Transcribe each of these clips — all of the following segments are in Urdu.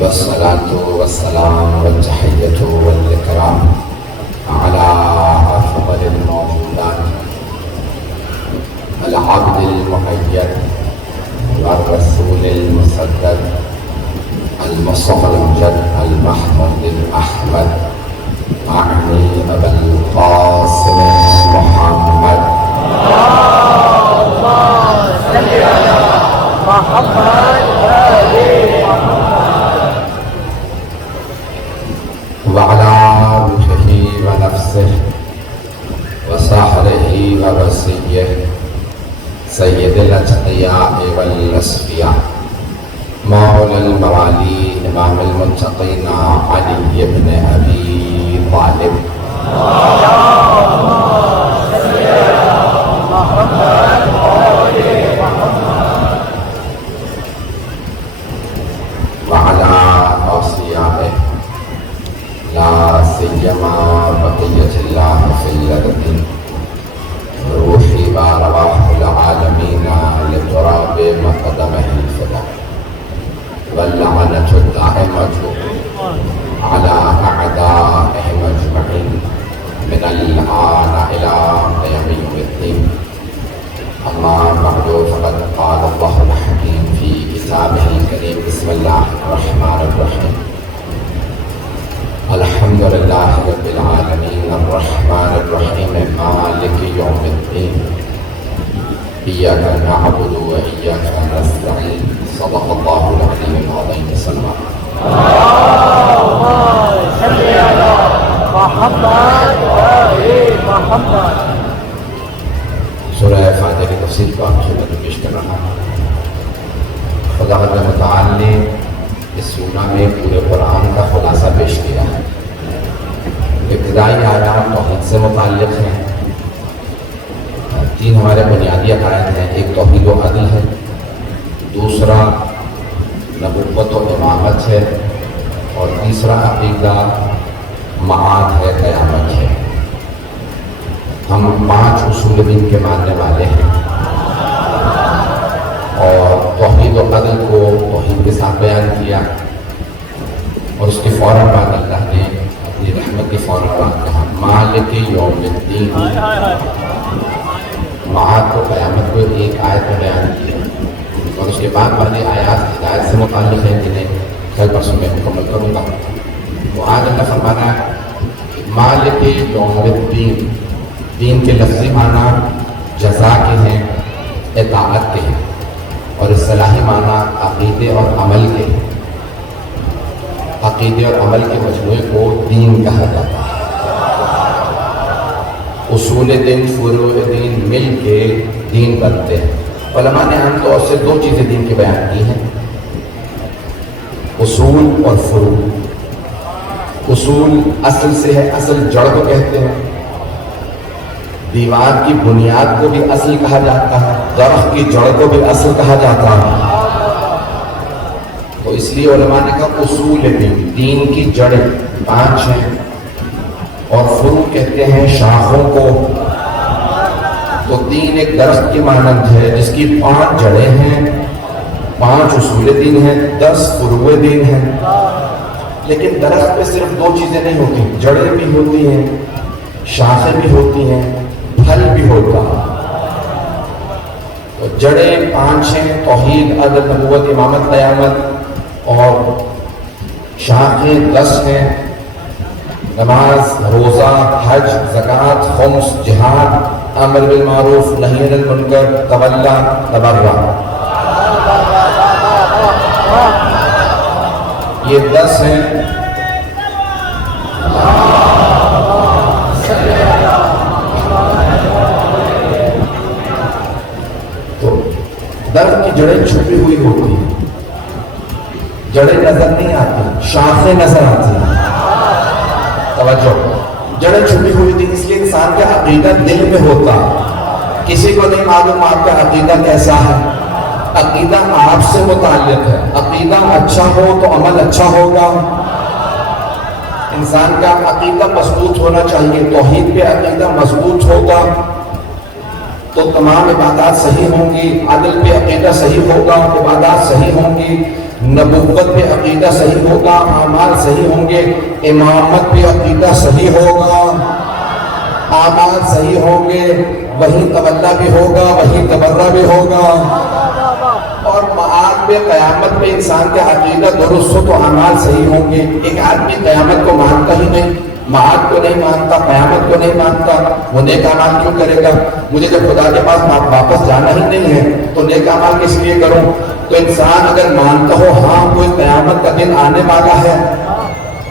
والصلاة والسلام والتحية والإكرام على أفضل الموجودات العبد المؤيد والرسول المسدد المصطفى الأمجد المحمود الأحمد أعني أبا القاسم محمد اللهم صل على محمد وآل محمد وعلى روحه ونفسه وسحره ووصيه سيد الأتقياء والأصفياء مولى الموالي إمام المتقين علي بن أبي طالب اللهم صل على محمد وآل محمد وعلى أوصيائه لا سيما بقية الله في الأرض روحي وأرواح العالمين لتراب مقدمه الفداء واللعنة الدائمة على أعدائهم أجمعين من الآن إلى قيام يوم الدين. أما بعد فقد قال الله الحكيم في كتابه الكريم بسم الله الرحمن الرحيم الحمد لله رب العالمين الرحمن الرحيم مالك يوم الدين إياك نعبد وإياك نستعين صدق الله العلي العظيم صلى اللهم صل على محمد وآل محمد سورہ فاتحہ کی تفسیر کو آپ خدمت میں پیش کر رہا ہوں. خدا متعال نے اس سورہ میں پورے قرآن کا خلاصہ پیش کیا ہے. ابتدائی آیات توحید سے متعلق ہیں. 3 ہمارے بنیادی عقائد ہیں. ایک توحید و عدل ہے، دوسرا نبوت و امامت ہے، اور تیسرا عقیدہ معاد ہے، قیامت ہے. ہم 5 اصول دین کے ماننے والے ہیں، اور توحید و عدل کو توحید کے ساتھ بیان کیا، اور اس کے فوراً بعد اللہ نے اپنی رحمت کے فوراً بعد کہا مالک یوم الدین. معاد کو، قیامت کو ایک آیت میں بیان کیا، اور اس کے بعد والی آیات ہدایت سے متعلق ہیں جنہیں کل پرسوں میں مکمل کروں گا. تو آج اللہ فرمانا ہے مالک یوم الدین. دین کے لفظی معنی جزا کے ہیں، اطاعت کے ہیں، اور اصطلاحی معنی عقیدے اور عمل کے ہیں. عقیدے اور عمل کے مجموعے کو دین کہا جاتا ہے. اصول دین، فروع دین مل کے دین بنتے ہیں. علماء نے عام طور سے 2 چیزیں دین کے بیان کی ہیں، اصول اور فروع. اصول اصل سے ہے، اصل جڑ کو کہتے ہیں. دیوار کی بنیاد کو بھی اصل کہا جاتا ہے، درخت کی جڑ کو بھی اصل کہا جاتا ہے. تو اس لیے علماء نے کہا اصول دین کی جڑیں 5 ہیں، اور فروع کہتے ہیں شاخوں کو. تو دین ایک درخت کی مانند ہے جس کی 5 جڑیں ہیں، 5 اصول دین ہیں، 10 فروع دین ہیں. لیکن درخت پہ صرف 2 چیزیں نہیں ہوتی، جڑیں بھی ہوتی ہیں، شاخیں بھی ہوتی ہیں، پھل بھی ہوتا ہے. تو جڑیں 5 ہیں، توحید، عدل، نبوت، امامت، قیامت، اور شاخیں 10 ہیں، نماز، روزہ، حج، زکوٰۃ، خمس، جہاد، امر بالمعروف، نہی عن المنکر، تولی، تبرع. یہ 10 ہیں. تو درخت کی جڑیں چھپی ہوئی ہوتی ہیں، جڑیں نظر نہیں آتی، شاخیں نظر آتی ہیں. توجہ، جڑیں چھپی ہوئی تھی اس لیے انسان کا عقیدہ دل میں ہوتا. کسی کو نہیں معلوم آپ کا عقیدہ کیسا ہے. عقیدہ آپ سے متعلق ہے. عقیدہ اچھا ہو تو عمل اچھا ہوگا. انسان کا عقیدہ مضبوط ہونا چاہیے. توحید پہ عقیدہ مضبوط ہوگا تو تمام عبادات صحیح ہوں گی. عدل پہ عقیدہ صحیح ہوگا، عبادات صحیح ہوں گی. نبوت پہ عقیدہ صحیح ہوگا، اعمال صحیح ہوں گے. امامت پہ عقیدہ صحیح ہوگا، اعمال صحیح ہوں گے. وہیں تولا بھی ہوگا، وہیں تبرہ بھی ہوگا. اور معاد پہ قیامت پہ انسان کا عقیدہ درست ہو تو اعمال صحیح ہوں گے. ایک آدمی قیامت کو مانتا ہی نہیں، معاد کو نہیں مانتا، قیامت کو نہیں مانتا، وہ نیک اعمال کیوں کرے گا؟ مجھے جب خدا کے پاس واپس جانا ہی نہیں ہے تو نیک اعمال کس لیے کروں؟ تو انسان اگر مانتا ہو ہاں کوئی قیامت کا دن آنے والا ہے.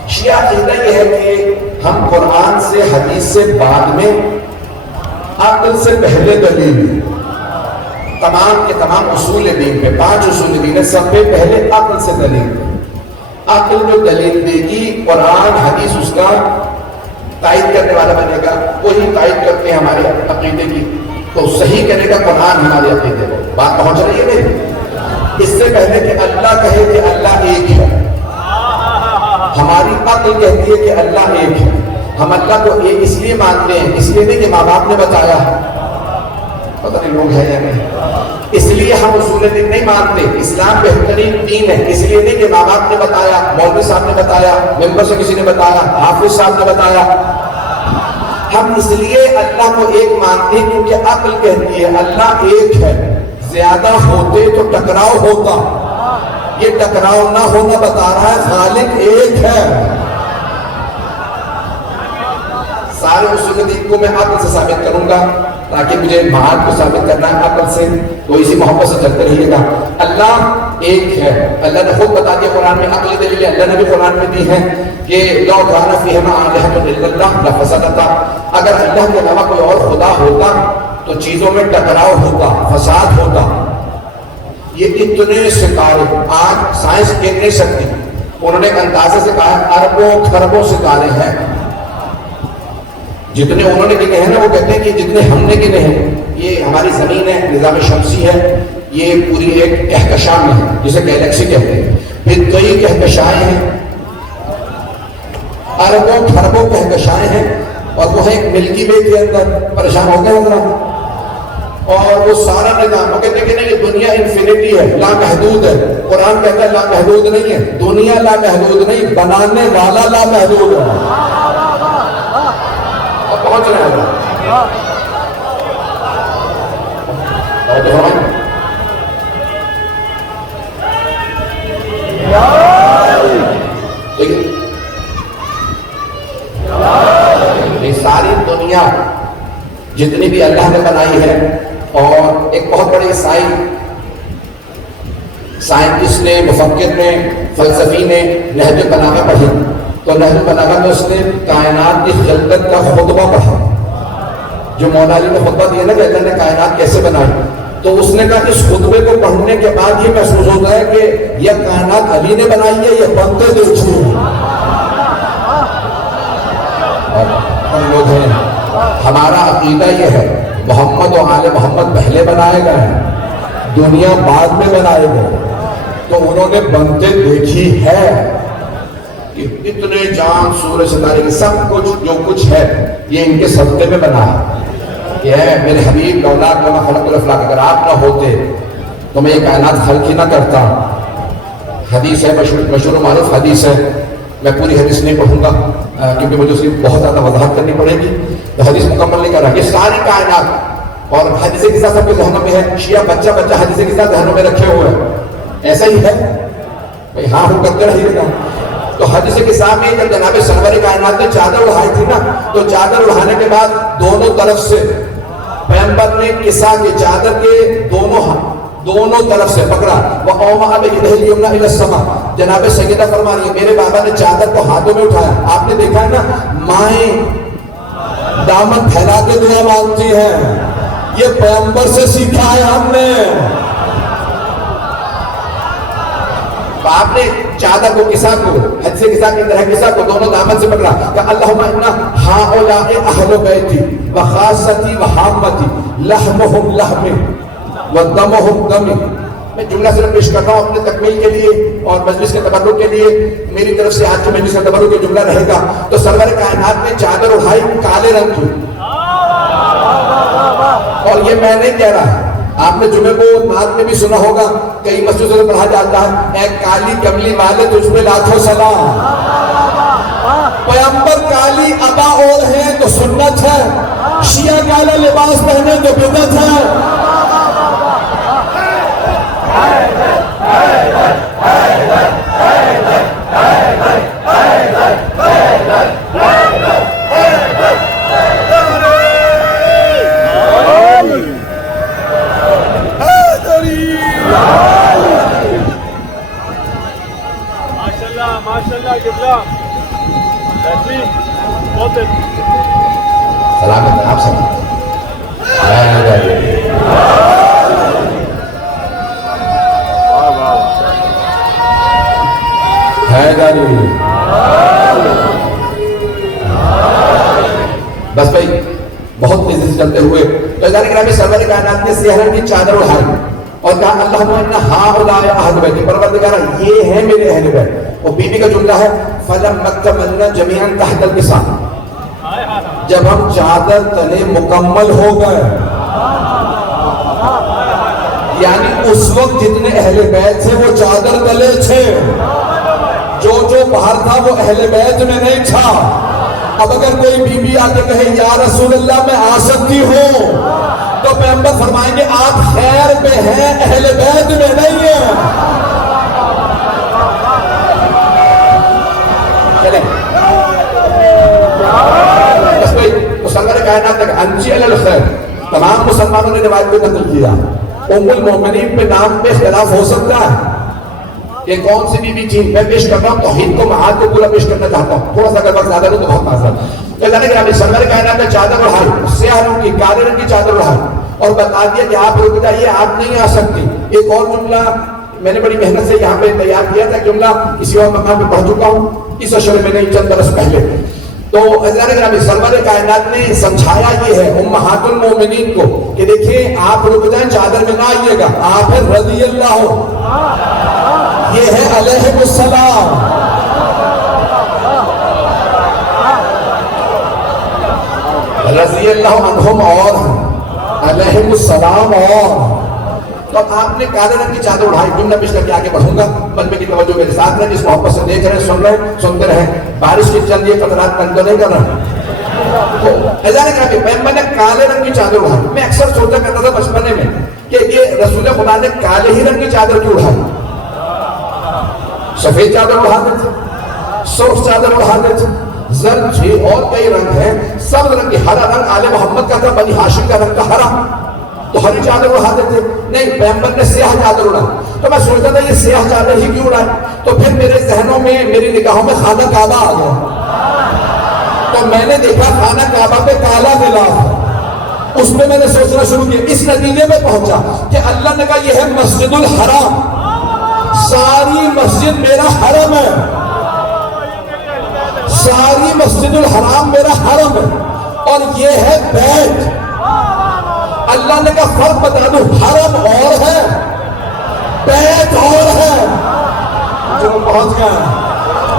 شیعہ عقیدہ یہ ہے کہ ہم قرآن سے حدیث سے بعد میں، عقل سے پہلے دلیل. تمام کے تمام اصول دین پہ 5 اصول دین ہے، سب پہ پہلے عقل سے دلیل. عقل جو دلیل دے گی قرآن حدیث اس کا تائید کرنے والا بنے گا. وہی تائید کرتے ہیں ہمارے عقیدے کی تو صحیح کرے گا قرآن ہمارے عقیدے کو. بات پہنچ رہی ہے نہیں؟ اس سے پہلے کہ اللہ کہے کہ اللہ ایک ہے، ہماری عقل کہتی ہے کہ اللہ ایک ہے. ہم اللہ کو ایک اس لیے مانتے ہیں، اس لیے نہیں کہ ماں باپ نے بتایا، پتہ نہیں لوگ ہیں یا نہیں، اس لیے ہم اصول دین نہیں مانتے. اسلام بہترین دین ہے اس لیے نہیں کہ ماں باپ نے بتایا، مولوی صاحب نے بتایا، ممبر سے کسی نے بتایا، حافظ صاحب نے بتایا. ہم اس لیے اللہ کو ایک مانتے ہیں کیونکہ عقل کہتی ہے اللہ ایک ہے. زیادہ ہوتے تو ٹکراؤ ہوتا، یہ ٹکراؤ نہ ہونا بتا رہا ہے خالق ایک ہے. سارے اصول دین کو میں عقل سے ثابت کروں گا تاکہ مجھے معاد کو ثابت کرنا ہے عقل سے، تو اسی محبت سے چلتے رہیے گا. اللہ ایک ہے. اللہ نے خود بتا دیا قرآن میں، عقلی دلیل اللہ نے بھی قرآن میں دی ہے کہ لو کان فیہما آلہۃ الا اللہ لفسدتا. اگر اللہ کے علاوہ کوئی اور خدا ہوتا تو چیزوں میں ٹکراؤ ہوتا، فساد ہوتا. یہ اتنے ستارے آج سائنس کہہ نہیں سکتی. انہوں نے ایک اندازے سے کہا اربوں خربوں ستارے ہیں. جتنے انہوں نے گنے ہیں نا وہ کہتے ہیں کہ جتنے ہم نے گنے ہیں، یہ ہماری زمین ہے، نظام شمسی ہے، یہ پوری ایک کہکشاں میں ہے جسے گیلیکسی کہتے ہیں. پھر کئی کہکشائیں ہیں، اربوں خربوں کہکشائیں ہیں، اور وہ ہے ایک ملکی وے کے اندر. پریشان ہو گئے ذرا. اور وہ سارا نظام وہ کہتے ہیں کہ نہیں یہ دنیا انفینٹی ہے، لا محدود ہے. قرآن کہتا ہے لا محدود نہیں ہے، دنیا لا محدود نہیں، بنانے والا لا محدود ہے. پہنچ رہے ہیں یہ ساری دنیا جتنی بھی اللہ نے بنائی ہے. اور ایک بہت بڑے سائنٹسٹ نے، مفکر نے، فلسفی نے نہج البلاغہ پڑھی. تو نہج البلاغہ میں اس نے کائنات کی خلقت کا خطبہ پڑھا، جو مولا علی نے خطبہ دیا نا کہ اللہ نے کائنات کیسے بنائی. تو اس نے کہا اس خطبے کو پڑھنے کے بعد یہ محسوس ہوتا ہے کہ یہ کائنات علی نے بنائی ہے، یہ بندے دیکھیے. ہم لوگ ہیں، ہمارا عقیدہ یہ ہے محمد و آل محمد پہلے بنائے گئے ہیں، دنیا بعد میں بنائے گئے. تو انہوں نے بنتے دیکھی ہے کہ اتنے جان سورج ستارے کے سب کچھ جو کچھ ہے یہ ان کے صدقے میں بنا ہے. یہ ہے میرے حبیب لولا وما خلقت الافلاک، اگر آپ نہ ہوتے تو میں یہ کائنات خلق ہی نہ کرتا. حدیث ہے، مشہور و معروف حدیث ہے. میں پوری حدیث نہیں پڑھوں گا کیونکہ مجھے اس کی بہت زیادہ وضاحت کرنی پڑے گی، تو حدیث مکمل نہیں کر رہا. یہ ساری کائنات اور حدیث کے ساتھ سب کے ذہنوں میں ہے. شیعہ بچہ بچہ حدیث کے ساتھ ذہنوں میں رکھے ہوئے ہیں. ایسا ہی ہے بھائی، ہاں ہم کرتے رہیے گا. تو حدیث کے ساتھ میں جب جناب سرور کائنات نے چادر اڑائی تھی نا، تو چادر اڑانے کے بعد دونوں طرف سے پیغمبر نے کسا کے چادر کے دونوں طرف سے پکڑا. وَأَوْمَأَ بِيَدِهِ الْيُمْنَى إِلَى السَّمَاءِ. جناب سیدہ فرما رہی ہے میرے بابا نے چادر کو ہاتھوں میں اٹھایا. آپ نے دیکھا ہے نا مائیں دامن پھیلا کے دعا مانگتی ہیں، یہ پیغمبر سے سیکھا ہے ہم نے. آپ نے چادر کو کسا کو حد سے کسا کی طرح کسا کو دونوں دامن سے پکڑا کہ اللہم انا ہؤلاء اہل بیتی وخاصتی وحامتی لحمہم لحمی ودمہم دمی میں جملہ صرف پیش کر رہا ہوں اپنے تکمیل کے لیے اور مجلس کے تبرک کے لیے. میری طرف سے آج کے مجلس کا تبرک کا جملہ رہے گا. تو سرور کائنات نے چادر اڑائی کالے رنگ کی, اور یہ میں نہیں کہہ رہا, آپ نے جمعے کو نعت میں بھی سنا ہوگا, کئی مسجدوں میں پڑھا جاتا ہے, اے کالی کملی والے تجھ پہ لاکھوں سلام. پیغمبر کالی ادا اور ہیں تو سنت ہے, شیعہ کالا لباس پہنے تو بدعت ہے. ماشاءاللہ قبلہ بہترین بہت سلامت آپ سب بس بھائی بہت تیزی سے چلتے ہوئے تو گرامی سرور کائنات نے سیاہ رنگ کی چادر اڑائی اور کہا اللہم انا ہؤلاء اہل بیت, پروردگار یہ ہیں میرے اہل بیت. اور بی بی کا جملہ ہے فلما اکتملنا جميعا تحت الوساد, جب ہم چادر تلے مکمل ہو گئے, یعنی اس وقت جتنے اہل بیت تھے وہ چادر تلے تھے, جو باہر تھا وہ اہل بیت میں نہیں تھا. اب اگر کوئی بی بی آ کے کہے یا رسول اللہ میں آ سکتی ہوں, تو پیغمبر فرمائیں گے آپ خیر پہ ہیں, اہل بیت میں نہیں ہیں. چلیں بس بھائی تو سرور کائنات تک انجی علی الخیر تمام مسلمانوں نے روایت کو نقل کیا. ام المومنین پہ نام پہ اختلاف ہو سکتا ہے کہ کون سی بی بی تھی, میں پیش کر رہا ہوں توحید کو معاد کو پورا پیش کرنا چاہتا ہوں, تھوڑا سا اگر وقت زیادہ ہو تو بہت معذرت. تو اللہ نے کہا سرور کائنات نے چادر اڑائی, سیاہ رنگ کی کالے رنگ کی چادر اڑائی اور بتا دیا کہ آپ رک جائیے, آپ نہیں آ سکتی. ایک اور جملہ میں نے بڑی محنت سے یہاں پہ تیار کیا تھا, جملہ کسی اور مقام پہ پڑھ چکا ہوں اس اشرے میں نہیں چند برس پہلے. تو اللہ نے سرور کائنات نے سمجھایا یہ ہے امہات المومنین کو کہ دیکھیں آپ رک جائیں, چادر میں نہ آئیے گا, آپ ہے رضی اللہ, یہ ہے علیہ السلام. رضی اللہ عنہم اور علیہ السلام. اور تو آپ نے کالے رنگ کی چادر اڑائی. جملہ پیش کر کے آگے بڑھوں گا, مجمع کی توجہ میرے ساتھ رہیں, جس محبت سے دیکھ رہے ہیں, سن رہے ہیں, سنتے رہیں. بارش کی چند یہ قطرات بند تو نہیں کر رہا. تو اللہ نے کہا کہ پیغمبر نے کالے رنگ کی چادر اڑائی. میں اکثر سوچا کرتا تھا بچپنے میں کہ یہ رسول خدا نے کالے ہی رنگ کی چادر کیوں اڑائی؟ سفید چادر اڑاتے تھے, سرخ چادر اڑاتے تھے, زرد تھی اور کئی رنگ ہیں, سب رنگ کی. ہرا رنگ آل محمد کا تھا, بنی ہاشم کا رنگ کا ہرا, تو ہری چادر اڑاتے تھے. نہیں, پیغمبر نے سیاہ چادر اڑائی. تو میں سوچتا تھا یہ سیاہ چادر ہی کیوں اڑائی؟ تو پھر میرے ذہنوں میں, میری نگاہوں میں خانہ کعبہ آ گیا. تو میں نے دیکھا خانہ کعبہ پہ کالا غلاف, اس میں میں نے سوچنا شروع کیا. اس نتیجے میں پہنچا کہ اللہ نے کہا یہ ہے مسجد الحرام, ساری مسجد میرا حرم ہے, ساری مسجد الحرام میرا حرم ہے, اور یہ ہے بیت. اللہ نے کہا فرق بتا دوں, حرم اور ہے, بیت اور ہے. جو پہنچ گیا,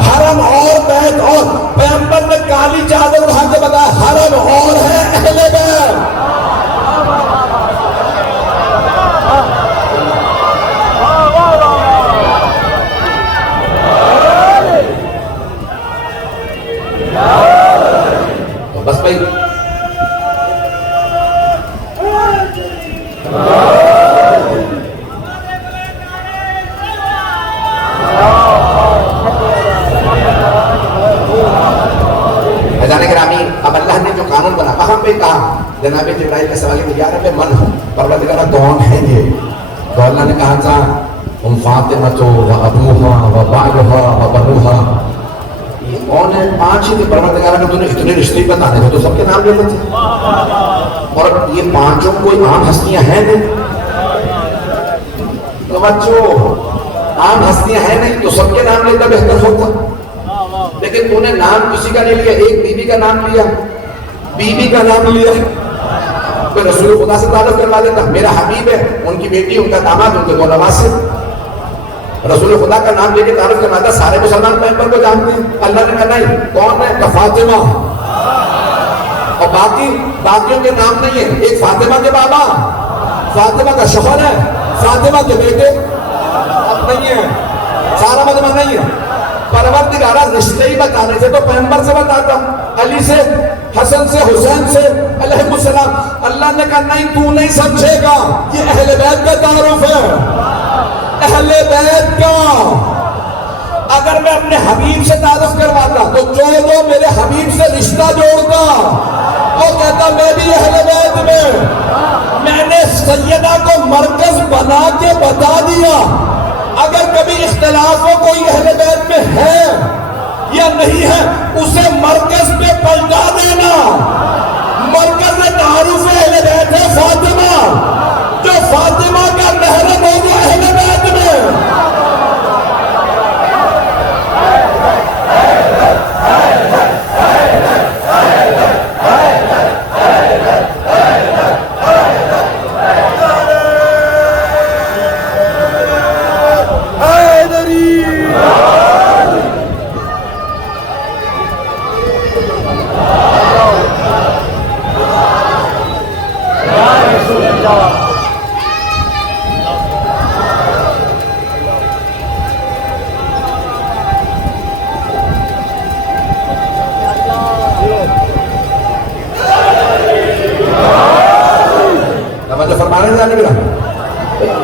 حرم اور بیت اور. پیغمبر نے کالی چادر اڑا کے بتایا حرم اور ہے, اہل بیت. بس بھائی گرامی, اب اللہ نے جو قانون بنا وہاں پہ کہا جناب جبرائیل کا سوال ہے, میں من ہوں, پروردگار کون ہے یہ؟ تو اللہ نے کہا تھا ام فاطمہ و ابوہا و بالہا و بنوہا. کون ہے؟ 5 ہی تھے. پروردگار نے تمہیں اتنے رشتے بتانے تھے تو سب کے نام لیتے تھے, اور یہ 5 کوئی عام ہستیاں ہیں نہیں. توجہ, عام ہستیاں ہیں نہیں تو سب کے نام لیتا بہتر ہوتا. لیکن تو نے نام کسی کا نہیں لیا, ایک بی بی کا نام لیا, بی بی کا نام لیا, کوئی رسول خدا سے تعلق کروا دیتا، میرا حبیب ہے، ان کی بیٹی، ان کا داماد، ان کے دو نواز سے رسول خدا کا نام لے کے تعارف کرواتا. سارے مسلمان پیغمبر کو جانتے ہیں. اللہ نے کہا نہیں. کون ہے؟ کہ فاطمہ. اور باقیوں کے نام نہیں ہے. ایک فاطمہ کے بابا، فاطمہ کا شوہر ہے، فاطمہ کے بیٹے اب نہیں ہے، سارا مجمع نہیں ہے. پروردگارہ رشتے ہی بتانے سے تو پیغمبر سے بتاتا، علی سے، حسن سے، حسین سے علیہ السلام. اللہ نے کہا نہیں، تو نہیں سمجھے گا، یہ اہل بیت کا تعارف ہے، اہل بیت کا. اگر میں اپنے حبیب سے تعارف کرواتا تو جو لوگ میرے حبیب سے رشتہ جوڑتا وہ کہتا میں بھی اہل بیت میں نے سیدہ کو مرکز بنا کے بتا دیا. اگر کبھی اختلاف ہو کوئی اہل بیت میں ہے یا نہیں ہے، اسے مرکز پہ پلٹا دینا. مرکز تعارف اہل بیت ہے فاطمہ. جو فاطمہ کا محرم ہو وہ اہل بیت میں.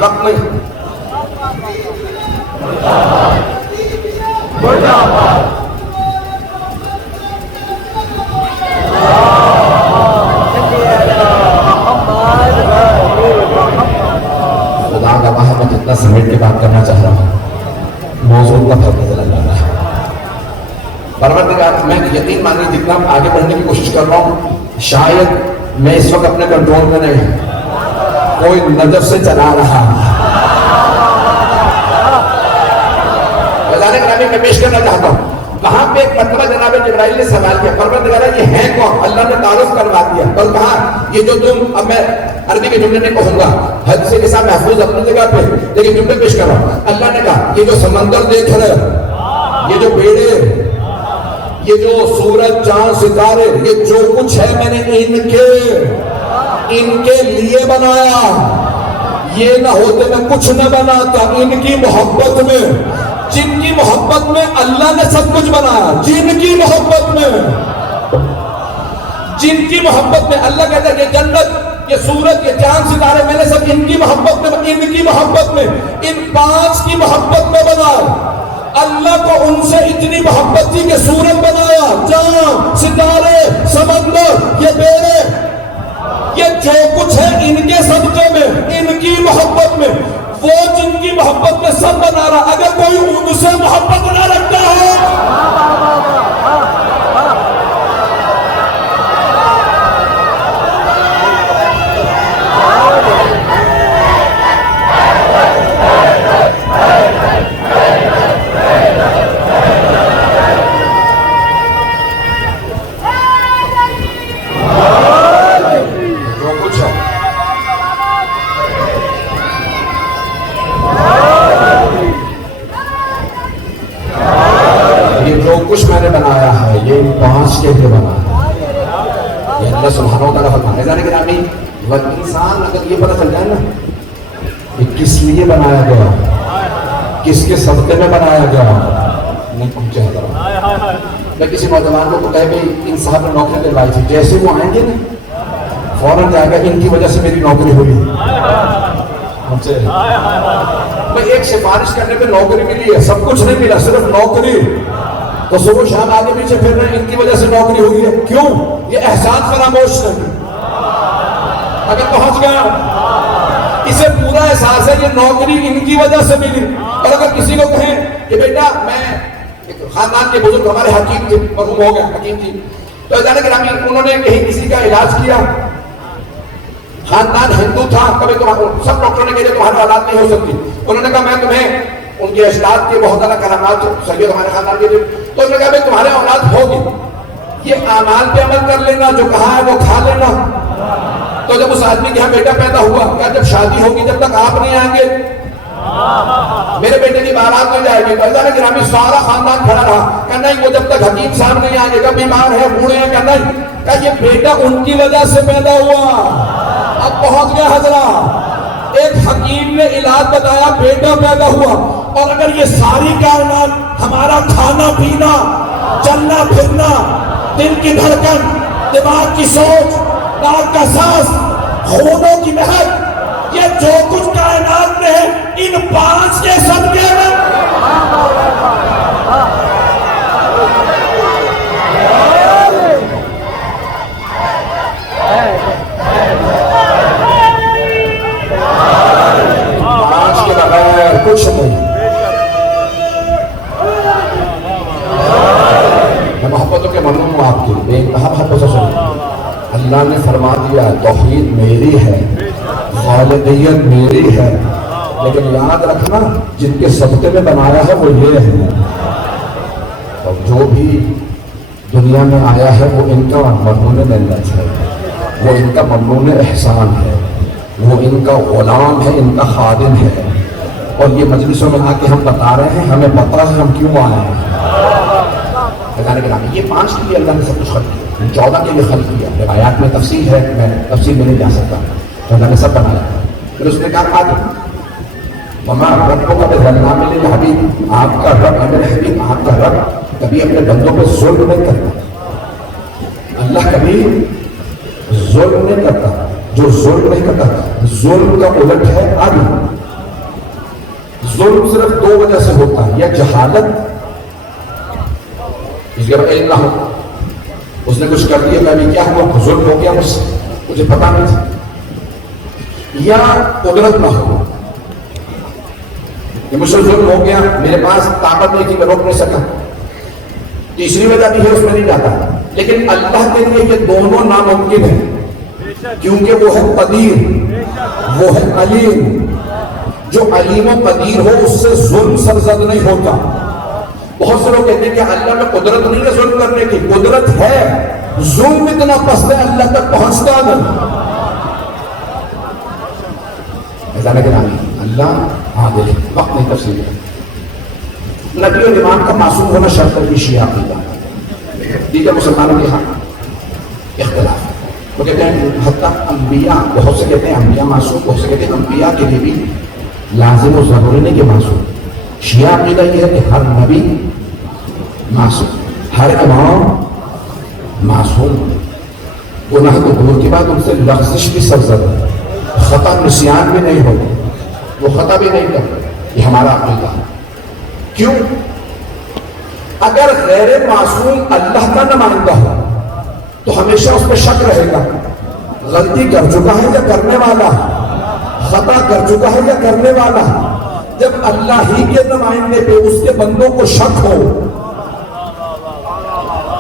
وقت نہیں. خدا کا باہر میں جتنا سمیٹ کے بات کرنا چاہ رہا ہوں، موضوع کا فرق نظر آ رہا ہے. پروردگار میں یقین مانی جتنا آگے بڑھنے کی کوشش کر رہا ہوں، شاید میں اس وقت اپنے کنٹرول میں نہیں، کوئی نظر سے چلا رہا. میں پیش کرنا چاہتا ہوں، وہاں پہ ایک مرتبہ جناب جبرائیل نے سوال کیا، پروردگارہ یہ ہے کون؟ اللہ نے تعارف کروا دیا اور کہا یہ جو تم، اب میں عربی کے جملے نہیں کہوں گا، حد سے کسا محفوظ اپنی جگہ پہ، لیکن جملے پیش کر رہا ہوں. اللہ نے کہا یہ جو سمندر دیکھ رہے، یہ جو بیڑے، یہ جو سورج چاند ستارے، یہ جو کچھ ہے میں نے ان کے لیے بنایا. یہ نہ ہوتے میں کچھ نہ بناتا. ان کی محبت میں، جن کی محبت میں اللہ نے سب کچھ بنایا، جن کی محبت میں اللہ کہتا ہے یہ جنت، یہ سورج، یہ چاند ستارے میں نے سب ان کی محبت میں، ان 5 کی محبت میں بنایا. اللہ کو ان سے اتنی محبت تھی کہ سورج بنایا، چاند، ستارے، سمندر، یہ بیڑے، یہ جو کچھ ہے ان کے صدقے میں، ان کی محبت میں. وہ جن کی محبت میں سب بنا رہا، اگر کوئی ان سے محبت نہ رکھتا ہے کچھ میں نے بنایا ہے، یہ 5 کے لیے بنا ہے. یہ اللہ سبحانہ و تعالیٰ فرمانے جانے کے نامی. انسان اگر یہ پتہ چل جائے نا کہ کس لیے بنایا گیا، کس کے صدقے میں بنایا گیا، نہیں پہنچا رہا. میں کسی نوجوان کو کہے بھائی ان صاحب نے نوکری دلوائی تھی، جیسے وہ آئیں گے نا فوراً جائے گا ان کی وجہ سے میری نوکری ہوئی. میں ایک سفارش کرنے پہ نوکری ملی ہے، سب کچھ نہیں ملا، صرف نوکری. تو صبح شام آگے پیچھے پھر رہے، ان کی وجہ سے نوکری ہوئی ہے. کیوں؟ یہ احسان فراموش نہیں. اگر پہنچ گیا اسے پورا احساس ہے یہ نوکری ان کی وجہ سے ملی. اور اگر کسی کو کہیں کہ بیٹا میں ایک خاندان کے بزرگ ہمارے حکیم تھے، مرحوم ہو گیا، حکیم تھی، تو جانے گرامی انہوں نے کہیں کسی کا علاج کیا، خاندان ہندو تھا، کبھی سب ڈاکٹروں نے کہا تمہاری اولاد نہیں ہو سکتی. انہوں نے کہا میں تمہیں ان کے اجداد کے بہت زیادہ کرامات سید ہمارے خاندان کے تھے، تو انہوں نے کہا بھائی تمہارے اولاد ہوگی، یہ اعمال پہ عمل کر لینا، جو کہا ہے وہ کھا لینا. تو جب اس آدمی کے یہاں بیٹا پیدا ہوا، کیا جب شادی ہوگی جب تک آپ نہیں آئیں گے میرے بیٹے کی بارات میں جائے گی؟ گرامی سارا خاندان کھڑا رہا کہ نہیں، وہ جب تک حکیم صاحب نہیں آئیں گے، کہ بیمار ہے بوڑھے ہیں، کہ نہیں، کہ یہ بیٹا ان کی وجہ سے پیدا ہوا، اب پہنچ گیا حضرات، ایک حکیم نے علاج بتایا، بیٹا پیدا ہوا۔ اور اگر یہ ساری کائنات، ہمارا کھانا پینا، چلنا پھرنا، دل کی دھڑکن، دماغ کی سوچ، ناک کا سانس، خونوں کی مہک، یہ جو کچھ کائنات میں ہے، ان 5 کے صدقے میں کے بغیر کچھ نہیں۔ میں محبتوں کے ممنون ہوں آپ کی، بے انتہا محبت سے سنیں۔ اللہ نے فرما دیا توحید میری ہے، خالقیت میری ہے، لیکن یاد رکھنا جن کے صدقے میں بنایا ہے وہ یہ ہے، اور جو بھی دنیا میں آیا ہے وہ ان کا ممنون نعمت ہے، وہ ان کا ممنون احسان ہے، وہ ان کا غلام ہے، ان کا خادم ہے۔ اور یہ مجلسوں میں آ کے ہم بتا رہے ہیں، ہمیں پتہ ہے ہم کیوں آئے ہیں۔ یہ 5 کے لیے اللہ نے سب کچھ خلق کیا، 14 کے لیے خلق کیا۔ روایات میں تفصیل ہے، میں تفصیل میں نہیں جا سکتا، تو اللہ نے سب بنایا۔ پھر اس نے کہا وما ربک بظلام للعبید، آپ کا رب میرے حبیب، آپ کا رب کبھی اپنے بندوں پہ ظلم نہیں کرتا۔ اللہ کبھی ظلم نہیں کرتا، جو ظلم نہیں کرتا، ظلم کا الٹ ہے عدل۔ ظلم صرف 2 وجہ سے ہوتا ہے، یا جہالت، اس کے بعد علم نہ ہو، اس نے کچھ کر دیا، میں بھی کیا ہوا، ظلم ہو گیا مجھ سے، مجھے پتا نہیں تھا، یا قدرت نہ ہو کہ مجھ سے ظلم ہو گیا، میرے پاس طاقت نہیں تھی، میں روک نہیں سکا۔ تیسری وجہ بھی ہے، اس میں نہیں جاتا، لیکن اللہ کے لیے یہ دونوں ناممکن ہیں، کیونکہ وہ ہے قدیر، وہ ہے علیم۔ جو علیم و قدیر ہو اس سے ظلم سرزد نہیں ہوتا۔ بہت سے لوگ کہتے ہیں کہ اللہ میں قدرت نہیں ہے ظلم کرنے کی، قدرت ہے، ظلم اتنا پست ہے اللہ تک پہنچتا نہیں۔ اللہ عادل، وقت نہیں تفصیل ہے۔ نبی اور امام کا معصوم ہونا شرط ہے، شیعہ عقیدہ۔ دیگر مسلمانوں کے ہاں اختلاف ہے، وہ کہتے ہیں حتیٰ انبیاء، بہت سے کہتے ہیں انبیاء معصوم، بہت سے کہتے ہیں انبیاء کے لیے بھی لازم و ضروری نہیں کہ معصوم۔ شیعہ عقیدہ یہ ہے کہ ہر نبی معصوم، ہر امام معصوم، گناہ تو دور کی بات، ان سے لغزش بھی سرزد ہے، خطا نسیان بھی نہیں ہوگی، وہ خطا بھی نہیں کرتے۔ یہ ہمارا عقیدہ ہے۔ کیوں؟ اگر غیر معصوم اللہ کا نمائندہ ہو تو ہمیشہ اس پہ شک رہے گا، غلطی کر چکا ہے یا کرنے والا، خطا کر چکا ہے یا کرنے والا۔ جب اللہ ہی کے نمائندے پہ اس کے بندوں کو شک ہو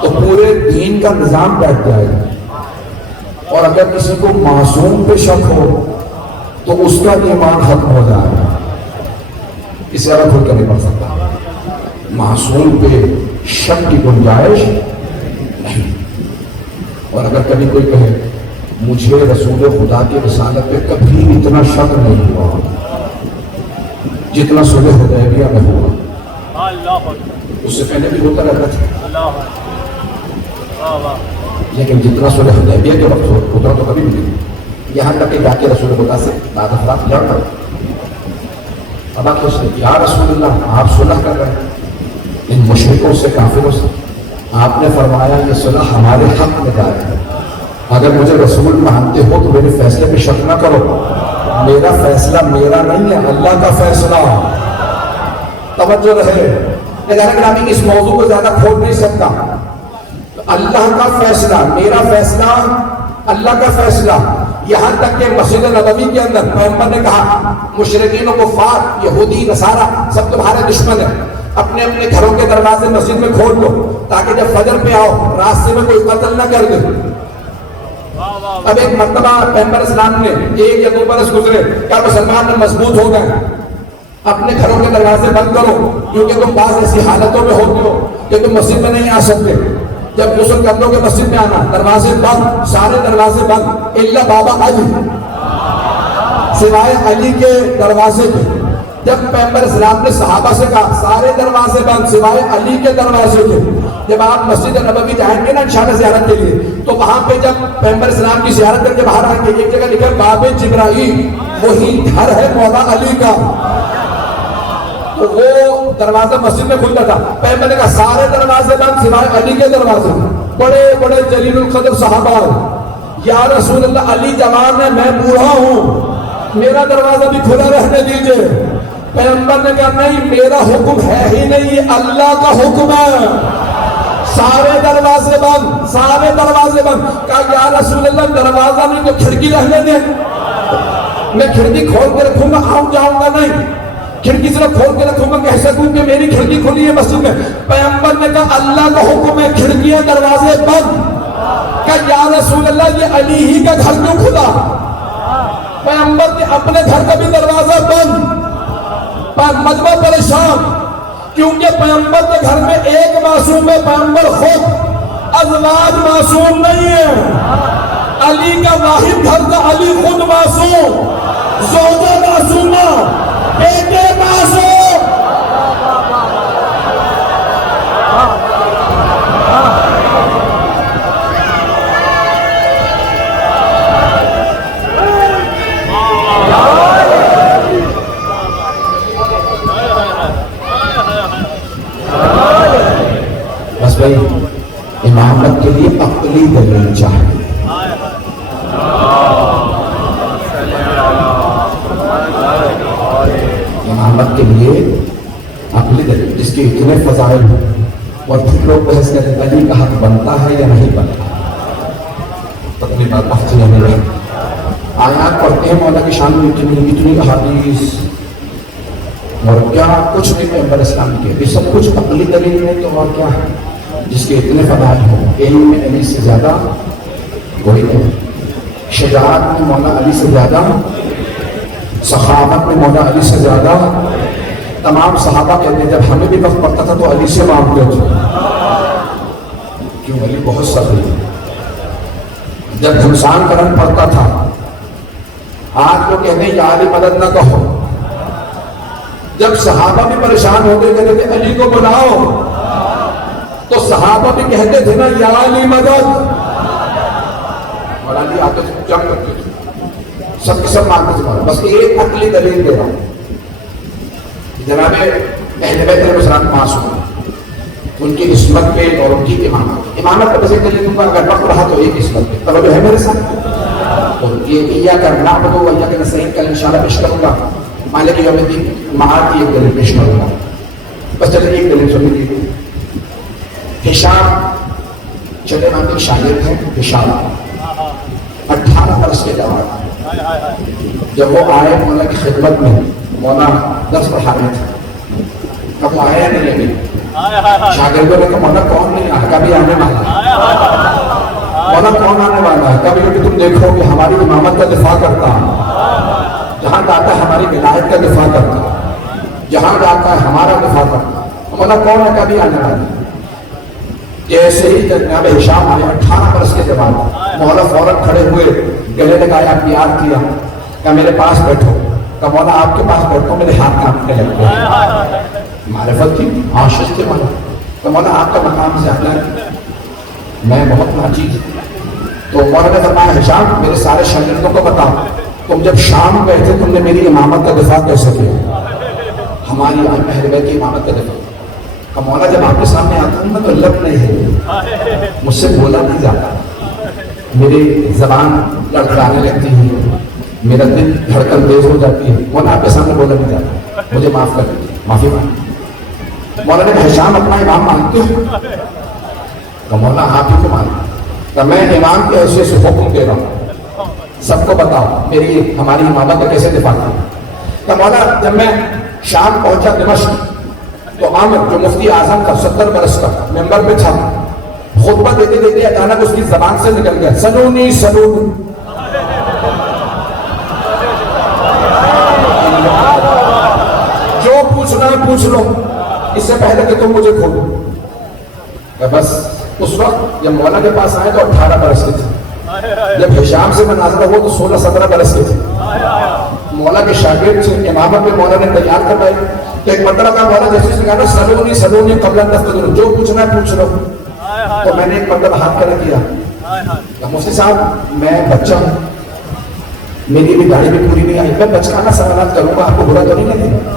تو پورے دین کا نظام بیٹھ جائے گا، اور اگر کسی کو معصوم پہ شک ہو تو اس کا ایمان ختم ہو جائے گا۔ اس طرح کھل کر نہیں پڑ سکتا، معصوم پہ شک کی گنجائش نہیں۔ اور اگر کبھی کوئی کہے مجھے رسول خدا کی رسالت پہ کبھی اتنا شک نہیں ہوا جتنا صلح حدیبیہ میں ہوا، اس سے پہلے بھی ہوتا رہتا تھا، لیکن جتنا صلح حدیبیہ کے وقت ہوتا تو کبھی نہیں، یہاں تک کہ جا کے رسول خدا سے بعد افراد لڑ پڑے۔ اب آپ سوچتے ہیں یا رسول اللہ، آپ صلح کر رہے ہیں ان مشرکوں سے، کافروں سے، آپ نے فرمایا یہ صلح ہمارے حق میں دائر ہے، اگر مجھے رسول مانتے ہو تو میرے فیصلے پہ شک نہ کرو، میرا فیصلہ میرا نہیں ہے، اللہ کا فیصلہ۔ توجہ رہے، لیکن اس موضوع کو زیادہ کھول نہیں سکتا۔ اللہ کا فیصلہ، میرا فیصلہ، اللہ کا فیصلہ، یہاں تک کہ مسجد نبوی کے اندر پیغمبر نے کہا مشرکین و کفار، یہودی نصارہ سب تمہارے دشمن ہیں، اپنے اپنے گھروں کے دروازے مسجد میں کھول دو تاکہ جب فجر پہ آؤ راستے میں کوئی قتل نہ کر دے۔ اب ایک مرتبہ پیغمبر اسلام نے 1 یا 2 برس گزرے، کیا مسلمان میں مضبوط ہو گئے، اپنے گھروں کے دروازے بند کرو، کیونکہ تم بعض ایسی حالتوں میں ہوتے ہو کہ تم مسجد میں نہیں آ سکتے۔ جب غسل کر لو گے مسجد میں آنا، دروازے بند، سارے دروازے بند الا بابا علی، سوائے علی کے دروازے پہ۔ جب پیغمبر اسلام نے صحابہ سے کہا سارے دروازے بند سوائے علی کے دروازے کے، جب آپ مسجد نبوی جائیں گے نا انشاءاللہ زیارت کے لیے، تو وہاں پہ جب پیغمبر اسلام کی زیارت کر کے باہر آئیں گے، ایک جگہ لکھا باب جبرائیل، وہی گھر ہے مولا علی کا۔ تو وہ دروازہ مسجد میں کھلتا تھا، پیغمبر نے کہا سارے دروازے بند سوائے علی کے دروازے۔ بڑے بڑے جلیل القدر صحابہ، یا رسول اللہ علی جوان ہے، میں بوڑھا ہوں، میرا دروازہ بھی کھلا رہنے دیجئے۔ پیغمبر نے کہا نہیں، میرا حکم ہے ہی نہیں، یہ اللہ کا حکم ہے، سارے دروازے بند، سارے دروازے بند۔ کہا یا رسول اللہ دروازہ نہیں تو کھڑکی رہنے دیں، میں کھڑکی کھول کے رکھوں گا، آؤں جاؤں گا نہیں، کھڑکی صرف کھول کے رکھوں گا، کہہ سکوں کہ میری کھڑکی کھلی ہے مسجد میں۔ پیغمبر نے کہا اللہ کا حکم ہے، کھڑکیاں دروازے بند۔ کہا یا رسول اللہ یہ علی ہی کا گھر کیوں کھلا؟ پیغمبر کے اپنے گھر کا بھی دروازہ بند۔ مجمع پریشان، کیونکہ پیغمبر کے گھر میں ایک معصوم ہے، پیغمبر خود، ازواج معصوم نہیں ہے۔ علی کا واحد گھر کا علی خود معصوم، زوجہ معصومہ، بیٹے معصوم۔ بس بھائی امامت کے لیے عقلی دلیل چاہیے۔ امامت کے لیے عقلی دلیل، جس کے اتنے فضائل ہیں، اور پھر لوگ بحث کرتے ہیں علی کا حق بنتا ہے یا نہیں بنتا۔ تقریباً آیات پڑھتے ہیں مولا کی شان میں اتنی احادیث، اور کیا کچھ نہیں پیغمبر اسلام کے، یہ سب کچھ عقلی دلیل ہے، تو اور کیا ہے جس کے اتنے فضائل ہوں۔ علم میں علی سے زیادہ کوئی نہیں، شجاعت میں مولا علی سے زیادہ، سخاوت میں مولا علی سے زیادہ۔ تمام صحابہ کہتے ہیں جب ہمیں بھی وقت پڑتا تھا تو علی سے مانگتے تھے، کیوں علی بہت سخی ہے۔ جب گھمسان کرن پڑتا تھا، آج تو کہتے ہیں یا علی مدد نہ کہو، جب صحابہ بھی پریشان ہوتے کہتے تھے علی کو بلاؤ، تو صحابہ بھی کہتے تھے نا یا علی مدد، اور علی آتے تھے جنگ کرتے تھے، سب کے سب مانتے تھے۔ بس ایک عقلی دلیل دے رہا ہوں، جناب اہل بیت علیہ السلام معصوم، ان کی عصمت پہ اور ان کی امامت پہ بس ایک دلیل دوں گا، اگر وقت رہا تو ایک عصمت پہ توجہ ہے میرے ساتھ، اور یہ ایاک نعبد و ایاک نستعین کل انشاءاللہ پیش کروں گا، مالک یوم الدین معاد کی ایک دلیل پیش کروں گا۔ بس چلے ایک دلیل سن لیجیے۔ ہشام چلے مانتے شاگرد ہیں، ہشام 18 برس کے جوان، جب وہ آئے مولا کی خدمت میں، مولا درس پڑھا رہے تھے، اب وہ آیا نہیں لگے، شاگردوں نے کہا مولا کون نہیں آیا، کبھی آنے والا، مولا کون آنے والا ہے، کبھی تم دیکھو کہ ہماری امامت کا دفاع کرتا ہے، جہاں جاتا ہے ہماری ولایت کا دفاع کرتا ہے، جہاں جاتا ہے ہمارا دفاع کرتا ہے، مولا کون ہے، کبھی آنے والا۔ جیسے ہی جناب ہشام آئے 18 برس کے جوان، مولا فوراً کھڑے ہوئے، گلے لگایا، پیار کیا، کہا میرے پاس بیٹھو، کہا مولا آپ کے پاس بیٹھو، میرے ہاتھ کانپنے لگ گئے، معرفت کی عاشق تھے مولا، تو مولا آپ کا مقام زیادہ ہے، میں بہت ناچیز ہوں۔ تو مولا نے فرمایا ہشام میرے سارے شاگردوں کو بتاؤ، تم جب شام گئے تھے تم نے میری امامت کا دفاع کیسے کیا، ہماری اہل بیت کی امامت کا دفاع۔ اب مولا جب آپ کے سامنے آتا ہوں نا تو لب نہیں ہے، مجھ سے بولا نہیں جاتا، میری زبان لڑکھڑانے لگتی ہے، میرا دل دھڑکن تیز ہو جاتی ہے، مولا آپ کے سامنے بولا نہیں جاتا، مجھے معاف کر دیجیے، معافی مانگ۔ مولا نے کہا ہشام اپنا امام مانتے ہو؟ تو مولا آپ ہی کو مانتے، تو میں امام کی حیثیت سے حکم دے رہا ہوں، سب کو بتاؤ میری ہماری امامت کا کیسے دفاع کیا۔ تو مولا جب میں شام پہنچا دمشق، تو عامر جو مفتی اعظم تھا 70 برس کا، ممبر پہ تھا، خطبہ دیتے دیتے اچانک اس کی زبان سے نکل گیا سنونی سنونی، جو پوچھنا پوچھ لو، اس سے پہلے کہ تم مجھے کھولو۔ بس اس وقت جب مولا کے پاس آئے تو 18 برس کے تھے، جب ہشام سے مناظرہ ہوا تو 16-17 برس کے تھے۔ مولا کے شاگرد سے امامت میں مولا نے تیار کروائی تو ایک مرتبہ کا مولا جیسے سے کہا نا سلونی قبل ان تستدعون، جو پوچھنا ہے پوچھ لو۔ تو میں نے ایک مرتبہ ہاتھ کھڑا کیا کہ مفتی صاحب میں بچہ ہوں، میری بھی گاڑی بھی پوری نہیں آئی، میں بچکانہ سوالات کروں گا، آپ کو برا تو نہیں لگے گا؟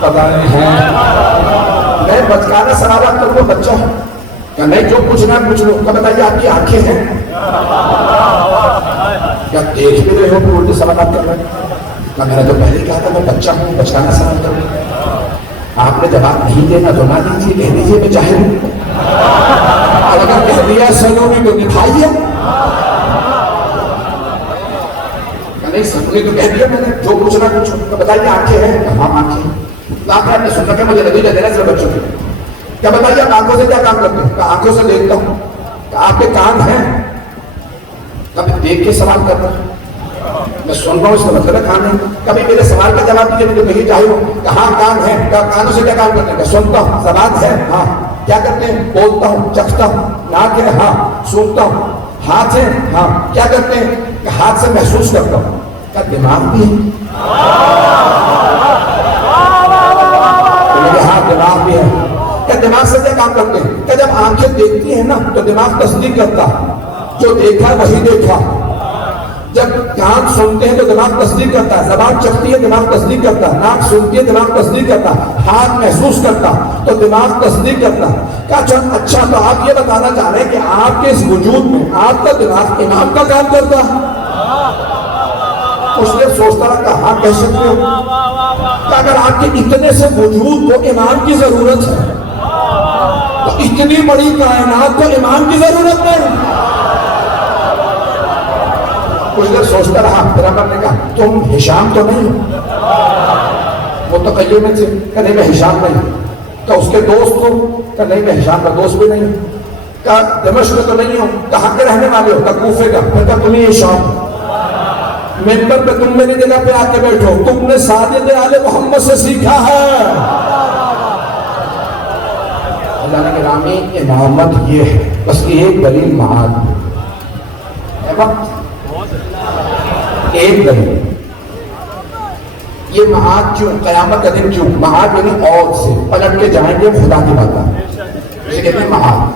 پتا نہیں ہے میں بچکانہ سوالات کروں گا، بچہ ہوں کہ نہیں، جو پوچھنا ہے پوچھ لو۔ کیا بتائیے آپ کی آنکھیں ہیں؟ کیا دیکھ بھی رہے ہو کہ الٹے سوالات کر رہے ہیں؟ میں نے تو پہلے کہا تھا میں بچہ ہوں، بچکانہ سوال کروں۔ آپ نے جواب نہیں دینا تو نہ دیجیے، کہہ دیجیے میں جاہل ہوں، اور اگر کہہ دیا سلونی تو نبھائیے، نہیں سلونی تو کہہ دیا میں نے، جو پوچھنا پوچھو۔ تو بتائیے آنکھیں ہیں؟ ہاں آنکھیں ہیں۔ آپ نے سن رکھا مجھے نتیجہ دینا صرف بچوں کے۔ کیا بتائیے آپ آنکھوں سے کیا کام کرتے ہیں؟ آنکھوں سے دیکھتا ہوں۔ آپ کے کان ہیں؟ کبھی دیکھ کے سوال کر رہا ہوں، میں سن رہا ہوں، اس کا مطلب ہے کان ہے۔ کبھی میرے سوال کا جواب دیجیے، مجھے کہیں چاہیے ہو کہاں کان ہے؟ کانوں سے کیا کام کرتے ہیں؟ سنتا ہوں۔ زبان ہے؟ ہاں۔ کیا کرتے ہیں؟ بولتا ہوں، چکھتا ہوں۔ ناک ہے؟ ہاں۔ سونگتا ہوں۔ ہاتھ ہے؟ ہاں۔ کیا کرتے ہیں؟ کہ ہاتھ سے محسوس کرتا ہوں۔ کیا دماغ بھی ہے؟ ہاں دماغ بھی ہے۔ کیا دماغ سے کیا کام کرتے ہیں؟ کہ جب آنکھیں دیکھتی ہیں نا تو دماغ تصدیق کرتا ہے، جو دیکھا وہی دیکھا۔ جب کان سنتے ہیں تو دماغ تصدیق کرتا ہے، زبان چکھتی ہے دماغ تصدیق کرتا ہے، ناک سنتی ہے دماغ تصدیق کرتا ہے، ہاتھ محسوس کرتا تو دماغ تصدیق کرتا ہے۔ اچھا تو آپ یہ بتانا چاہ رہے ہیں کہ آپ کے اس وجود میں آپ کا دماغ امام کا کام کرتا ہے؟ اس نے سوچتا رہا کہ ہاں کہہ سکتے ہو کہ اگر آپ کے اتنے سے وجود کو امام کی ضرورت ہے تو اتنی بڑی کائنات کو امام کی ضرورت نہیں۔ کچھ دیر سوچتا رہا، پھر عمر نے کہا تم ہشام تو نہیں ہو؟ وہ تو قیے میں تھے کہ نہیں میں ہشام نہیں ہوں۔ کہ اس کے دوست ہو؟ کہ نہیں میں ہشام کا دوست بھی نہیں ہوں۔ کہ دمشق میں تو نہیں ہوں؟ کہاں کے رہنے والے ہو؟ کہ کوفے کا۔ پھر کہا تمہیں ہشام، ممبر پہ تم میری جگہ پہ آ کے بیٹھو، تم نے ساجد آل محمد سے سیکھا ہے۔ اللہ نے گرامی امامت یہ ہے، بس ایک دلیل معاد ایک دلیل، یہ معاد کیوں؟ قیامت کا دن کیوں؟ معاد یعنی اور سے پلٹ کے جائیں گے خدا کی بات ہے، اسے کہتے ہیں معاد۔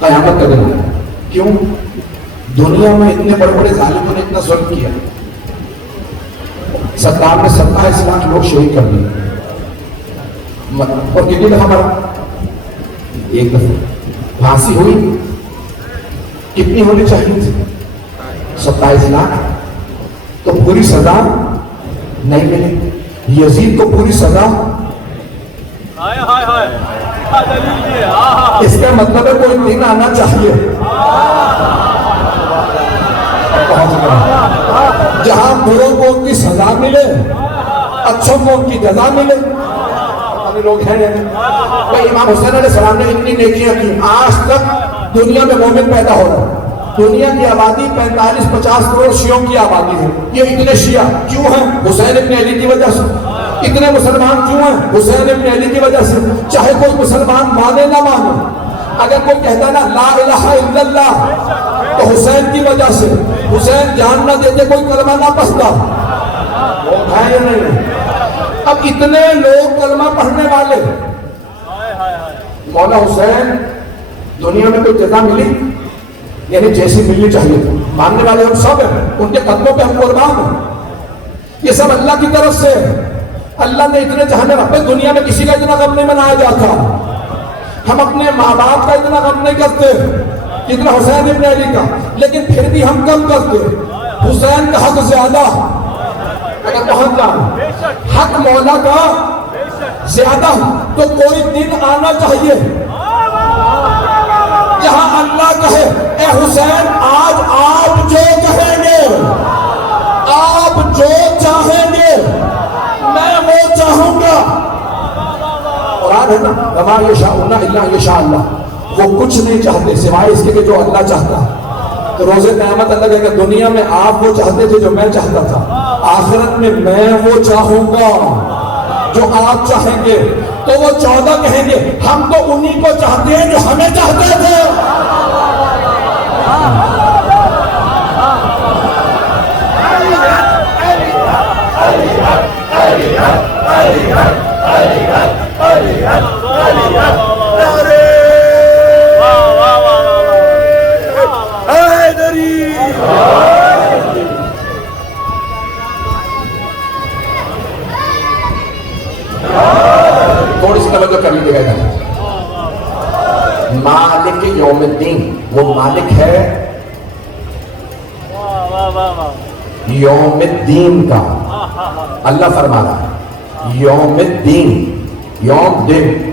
قیامت کا دن کیوں؟ دنیا میں اتنے بڑے بڑے ظالموں نے اتنا ظلم کیا، صدام نے 27 لاکھ لوگ شہید کر دیے، اور کتنی دفعہ مرا؟ ایک دفعہ۔ پھانسی ہوئی کتنی ہونی چاہیے تھی؟ 27 لاکھ۔ تو پوری سزا نہیں ملی۔ یزید کو پوری سزا، اس کا مطلب ہے کوئی دن آنا چاہیے جہاں بروں کو ان کی سزا ملے، اچھوں کو ان کی جزا ملے۔ لوگ ہیں بھائی امام حسین علیہ السلام نے اتنی نیکیاں کی، آج تک دنیا میں مومن پیدا ہو رہا ہے۔ دنیا کی آبادی 45-50 کروڑ شیعوں کی آبادی ہے، یہ اتنے شیعہ کیوں ہیں؟ حسین ابن علی کی وجہ سے۔ اتنے مسلمان کیوں ہیں؟ حسین ابن علی کی وجہ سے۔ چاہے کوئی مسلمان مانے نہ مانے، اگر کوئی کہتا نا لا الہ الا اللہ تو حسین کی وجہ سے، حسین جان نہ دیتے کوئی کلمہ نہ پڑھتا، وہ ہے یا نہیں؟ اب اتنے لوگ کلمہ پڑھنے والے، مولا حسین دنیا میں کوئی جزا ملی؟ یعنی جیسی ملنی چاہیے تھی۔ ماننے والے ہم سب ہیں، ان کے قدموں پہ ہم قربان ہیں، یہ سب اللہ کی طرف سے ہے۔ اللہ نے اتنے چاہنے رکھے، دنیا میں کسی کا اتنا غم نہیں منایا جاتا، ہم اپنے ماں باپ کا اتنا غم نہیں کرتے جتنا حسین ابن علی کا، لیکن پھر بھی ہم کم کرتے۔ حسین کا حق زیادہ، اگر بہت جانا حق مولا کا زیادہ، تو کوئی دن آنا چاہیے جہاں اللہ کہے اے حسین آج آپ جو کہیں گے، آپ جو چاہیں گے میں وہ چاہوں گا۔ قرآن ہے نا وما یشاءون الا یشاء اللہ، وہ کچھ نہیں چاہتے سوائے اس کے کہ جو اللہ چاہتا ہے۔ تو روز قیامت اللہ کہے کہ دنیا میں آپ وہ چاہتے تھے جو میں چاہتا تھا، آخرت میں میں وہ چاہوں گا جو آپ چاہیں گے۔ تو وہ 14 کہیں گے ہم تو انہی کو چاہتے ہیں جو ہمیں چاہتے تھے. تھوڑی سی توجہ کر لیجیے گا. مالک یوم الدین، وہ مالک ہے یوم الدین کا. اللہ فرما رہا ہے یوم الدین، یوم دن.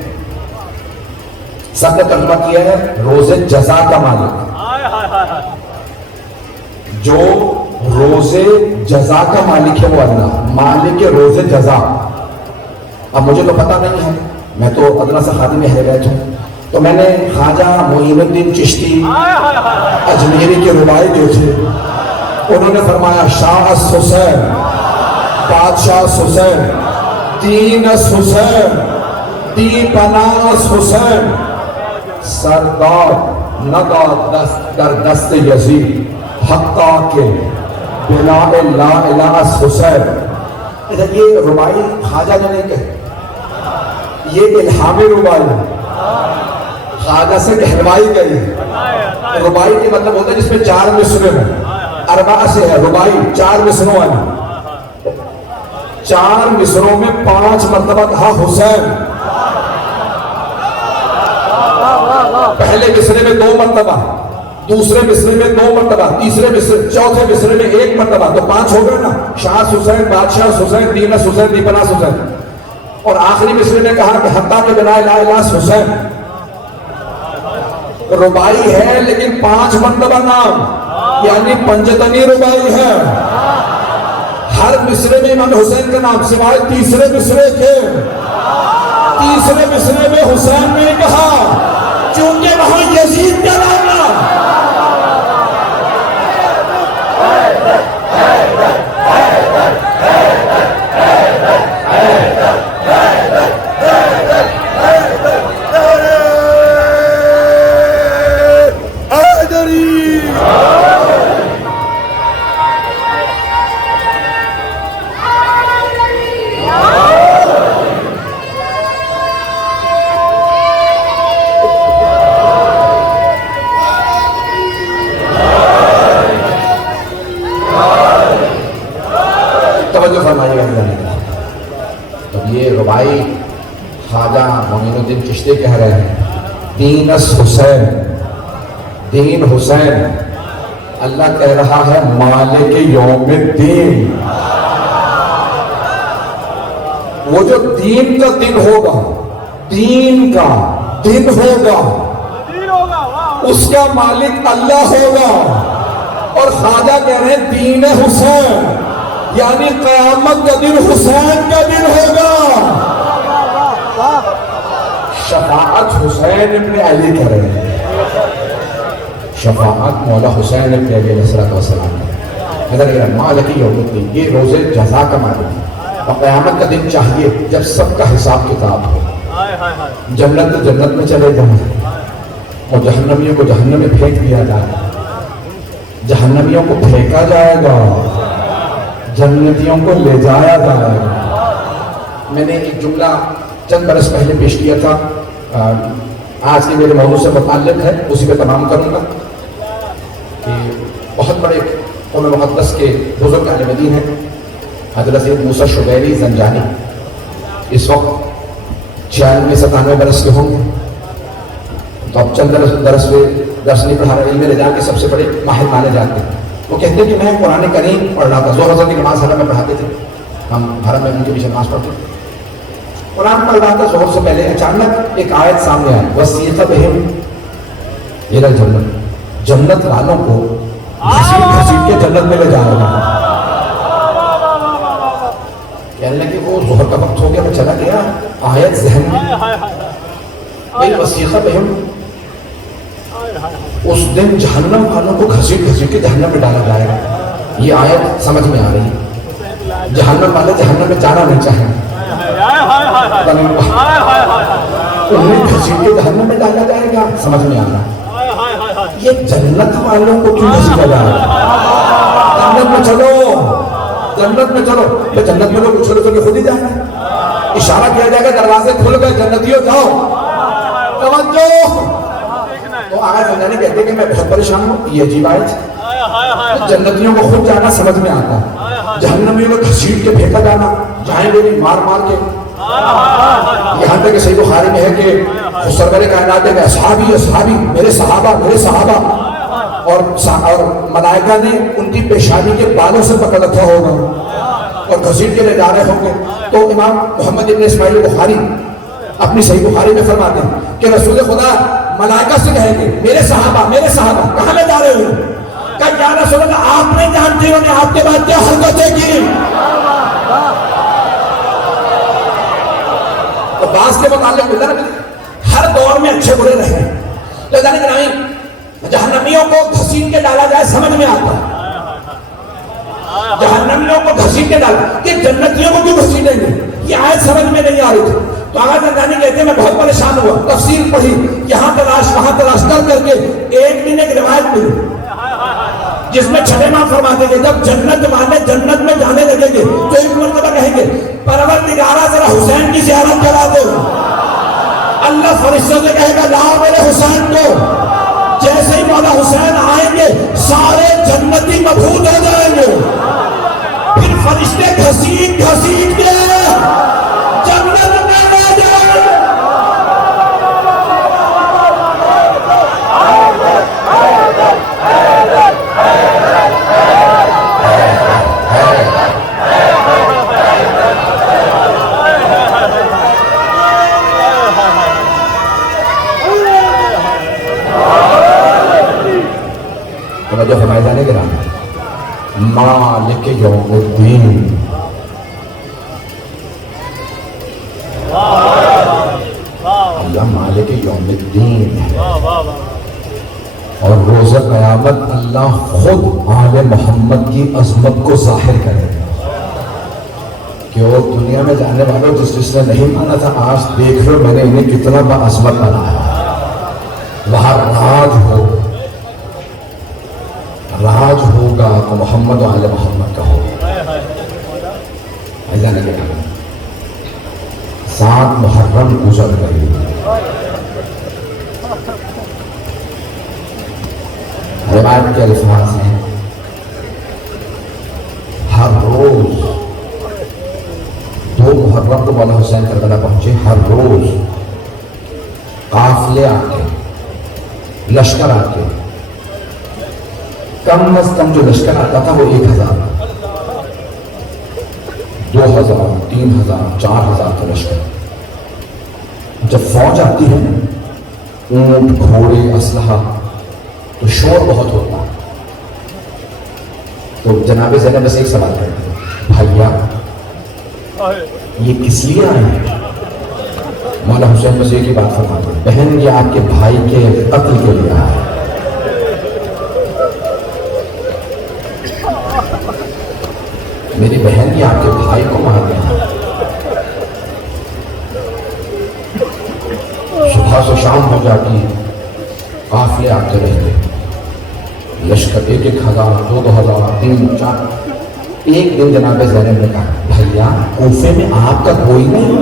سب نے ترجمہ کیا ہے روز جزا کا مالک. جو روز جزا کا مالک ہے وہ اللہ، مالک روز جزا. اب مجھے تو پتہ نہیں ہے، میں تو ادنا سے خادم اہل بیت ہوں، تو میں نے خواجہ معین الدین چشتی اجمیری کے ربائی دیکھے. انہوں نے فرمایا شاہ حسین، بادشاہ حسین، دین حسین، دی پناہ حسین، سردار ندا دست در دست یزید حقا کے بنا لا الہ حسین. یہ ربائی خواجہ نے نہیں کہے، یہ الہامی ربائی ہے، خواجہ سے کہلوائی گئی ہے. ربائی کے مطلب ہوتا ہے جس میں 4 مصرے ہیں. اربع سے ہے ربائی، 4 مصروں والی. 4 مصروں میں 5 مرتبہ کہا حسین. پہلے مصرے میں 2 مرتبہ، دوسرے مصرے میں 2 مرتبہ، تیسرے مصرے، چوتھے مصرے میں 1 مرتبہ، تو 5 ہو گئے نا. شاہ حسین، بادشاہ حسین، دین حسین، دی پناہ حسین. اور آخری مصرے نے کہا کہ حتیٰ کہ بنا لا الہ حسین. ربائی ہے لیکن 5 مرتبہ نام، یعنی پنجتنی ربائی ہے. ہر مصرے میں امام حسین کا نام سوائے تیسرے مصرے کے. تیسرے مصرے میں حسین نے کہا چونکہ وہاں یزید کا نام نا. توجہ فرمائیے گا. تو یہ ربائی خواجہ معین الدین چشتی کہہ رہے ہیں دین حسین، دین حسین. اللہ کہہ رہا ہے مالک یوم الدین. وہ جو دین کا دن ہوگا، دین کا دن ہوگا، اس کا مالک اللہ ہوگا. اور خواجہ کہہ رہے ہیں دین حسین، یعنی قیامت کا دن حسین کا دن ہوگا. شفاعت حسین ابن علی کر رہے ہیں، شفاعت مولا حسین ابن علی علیہ السلام. مالک یوم الدین، یہ روز جزا کا مالک ہے. اور قیامت کا دن چاہیے جب سب کا حساب کتاب ہو، جنت میں چلے جائیں اور جہنمیوں کو جہنم میں پھینک دیا جائے. جہنمیوں کو پھینکا جائے گا، جنتیوں کو لے جایا جائے گا. میں نے ایک جملہ چند برس پہلے پیش کیا تھا، آج کے میرے موضوع سے متعلق ہے، اسی پہ تمام کروں گا. کہ بہت بڑے قوم مقدس کے بزرگ عالم دین ہیں حضرت سید موسیٰ شبیری زنجانی. اس وقت 96-97 برس کے ہوں گے. تو اب چند درس نہیں پڑھا رہے، علم رجال کے سب سے بڑے ماہر مانے جاتے ہیں. وہ کہتے ہیں کہ میں قرآن کریم پڑھ رہا تھا، ظہر کی نماز حرم میں پڑھاتے تھے، ہم حرم میں ان کے پیچھے نماز پڑھتے تھے. قرآن پڑھ رہا تھا ظہر سے پہلے، اچانک ایک آیت سامنے آئی وَسِیقَ بِهِمْ إِلَى الْجَنَّةِ. جنت والوں کو گھسیٹ کے جنت میں لے جا رہا ہے. کہنے لگے وہ ظہر کا وقت ہو گیا، میں چلا گیا، آیت ذہن میں وَسِیقَ بِهِمْ. اس دن جہنم والوں کو گھسیٹ کے جہنم میں ڈالا جائے گا. یہ آیت سمجھ میں آ رہی ہے. جہنم والے جہنم میں جانا نہیں چاہیں. انہیں گھسیٹ کے جہنم میں ڈالا جائے گا، سمجھ میں آ رہا؟ یہ جنت والوں کو کیوں گھسیٹا جا رہا ہے؟ جنت میں چلو، جنت میں چلو، جنت میں لوگ چھوٹے چھوٹے خود ہی جائیں گے، اشارہ کیا جائے گا دروازے کھل گئے جنتیوں جاؤ، توجہ۔ تو آگے سمجھانے کہتے ہیں کہ میں بہت پریشان ہوں، یہ عجیب آیت ہے۔ جنتیوں کو خود جانا سمجھ میں آتا ہے، جہنمیوں کو گھسیٹ کے پھینکا جانا، جائیں گے بھی مار مار کے۔ یہاں تک کہ صحیح بخاری میں ہے کہ سرور کائنات ہے کہ اصحابی اصحابی، میرے صحابہ میرے صحابہ، اور ملائکہ نے ان کی پیشانی کے بالوں سے پکڑ رکھا ہوگا اور گھسیٹ کے لے جا رہے ہوں گے۔ تو امام محمد ابن اسماعیل بخاری اپنی صحیح بخاری میں فرماتے ہیں کہ رسول خدا ملائکہ سے کہیں گے میرے صحابہ کہاں لے جا رہے ہو؟ کہ یا رسول اللہ آپ نہیں جانتے ہو کہ آپ کے بعد کیا حرکتیں کی۔ تو بعض کے متعلق ہر دور میں اچھے برے رہے، لیکن نہیں جہنمیوں کو گھسیٹ کے ڈالا جائے سمجھ میں آتا ہے، جہنمیوں کو گھسیٹ کے ڈالا، کہ جنتیوں کو کیوں گھسیٹیں گے؟ یہ آیت سمجھ میں نہیں آ رہی تھی۔ تو آغا زندانی کہتے ہیں میں بہت پریشان ہوا، تفسیر پڑھی، یہاں تلاش وہاں تلاش کر کے ایک دن ایک روایت ملی جس میں چھٹے ماں فرماتے ہیں جب جنت والے جنت میں جانے لگیں گے تو ایک مرتبہ کہیں گے پروردگارا ذرا حسین کی زیارت کرا دو۔ اللہ فرشتوں سے کہے گا لاؤ میرے حسین کو۔ جیسے ہی مولا حسین آئیں گے سارے جنتی مبہوت ہو جائیں گے، پھر فرشتے گھسیٹ گھسیٹ کے جنت میں لے جائیں گے۔ جو ہمارے جانے کے نام مالک یوم الدین، اللہ مالک یوم الدین ہے، اور روز قیامت اللہ خود آل محمد کی عظمت کو ظاہر کرے گا کہ وہ دنیا میں جانے والوں جس نے نہیں مانا تھا آج دیکھ لو میں نے انہیں کتنا بعظمت بنایا۔ وہاں راج ہوگا تو محمد و آل محمد کا ہوگا۔ ایسا نہیں کہا 7 محرم گزر گئی، روایت کے الفاظ ہیں ہر روز 2 محرم کو مولا حسین کربلا پہنچے، ہر روز قافلے آتے، لشکر آتے، کم از کم جو لشکر آتا تھا وہ 1000 2000 3000 4000 کا لشکر۔ جب فوج آتی ہے اونٹ گھوڑے اسلحہ تو شور بہت ہوتا ہے، تو جناب زینب سے ایک سوال کرتے ہیں بھائیا یہ کس لیے آئے ہیں؟ مولا حسین بس ایک ہی بات فرماتے ہیں بہن یہ آپ کے بھائی کے قتل کے لیے آئے ہیں۔ میری بہن یہ آپ کے بھائی کو مار دیں۔ صبح سے شام ہو جاتی، قافلے آتے رہتے، لشکر 1000 2000 3000 4۔ ایک دن جناب زینب نے کہا بھیا کوفے میں آپ کا کوئی نہیں؟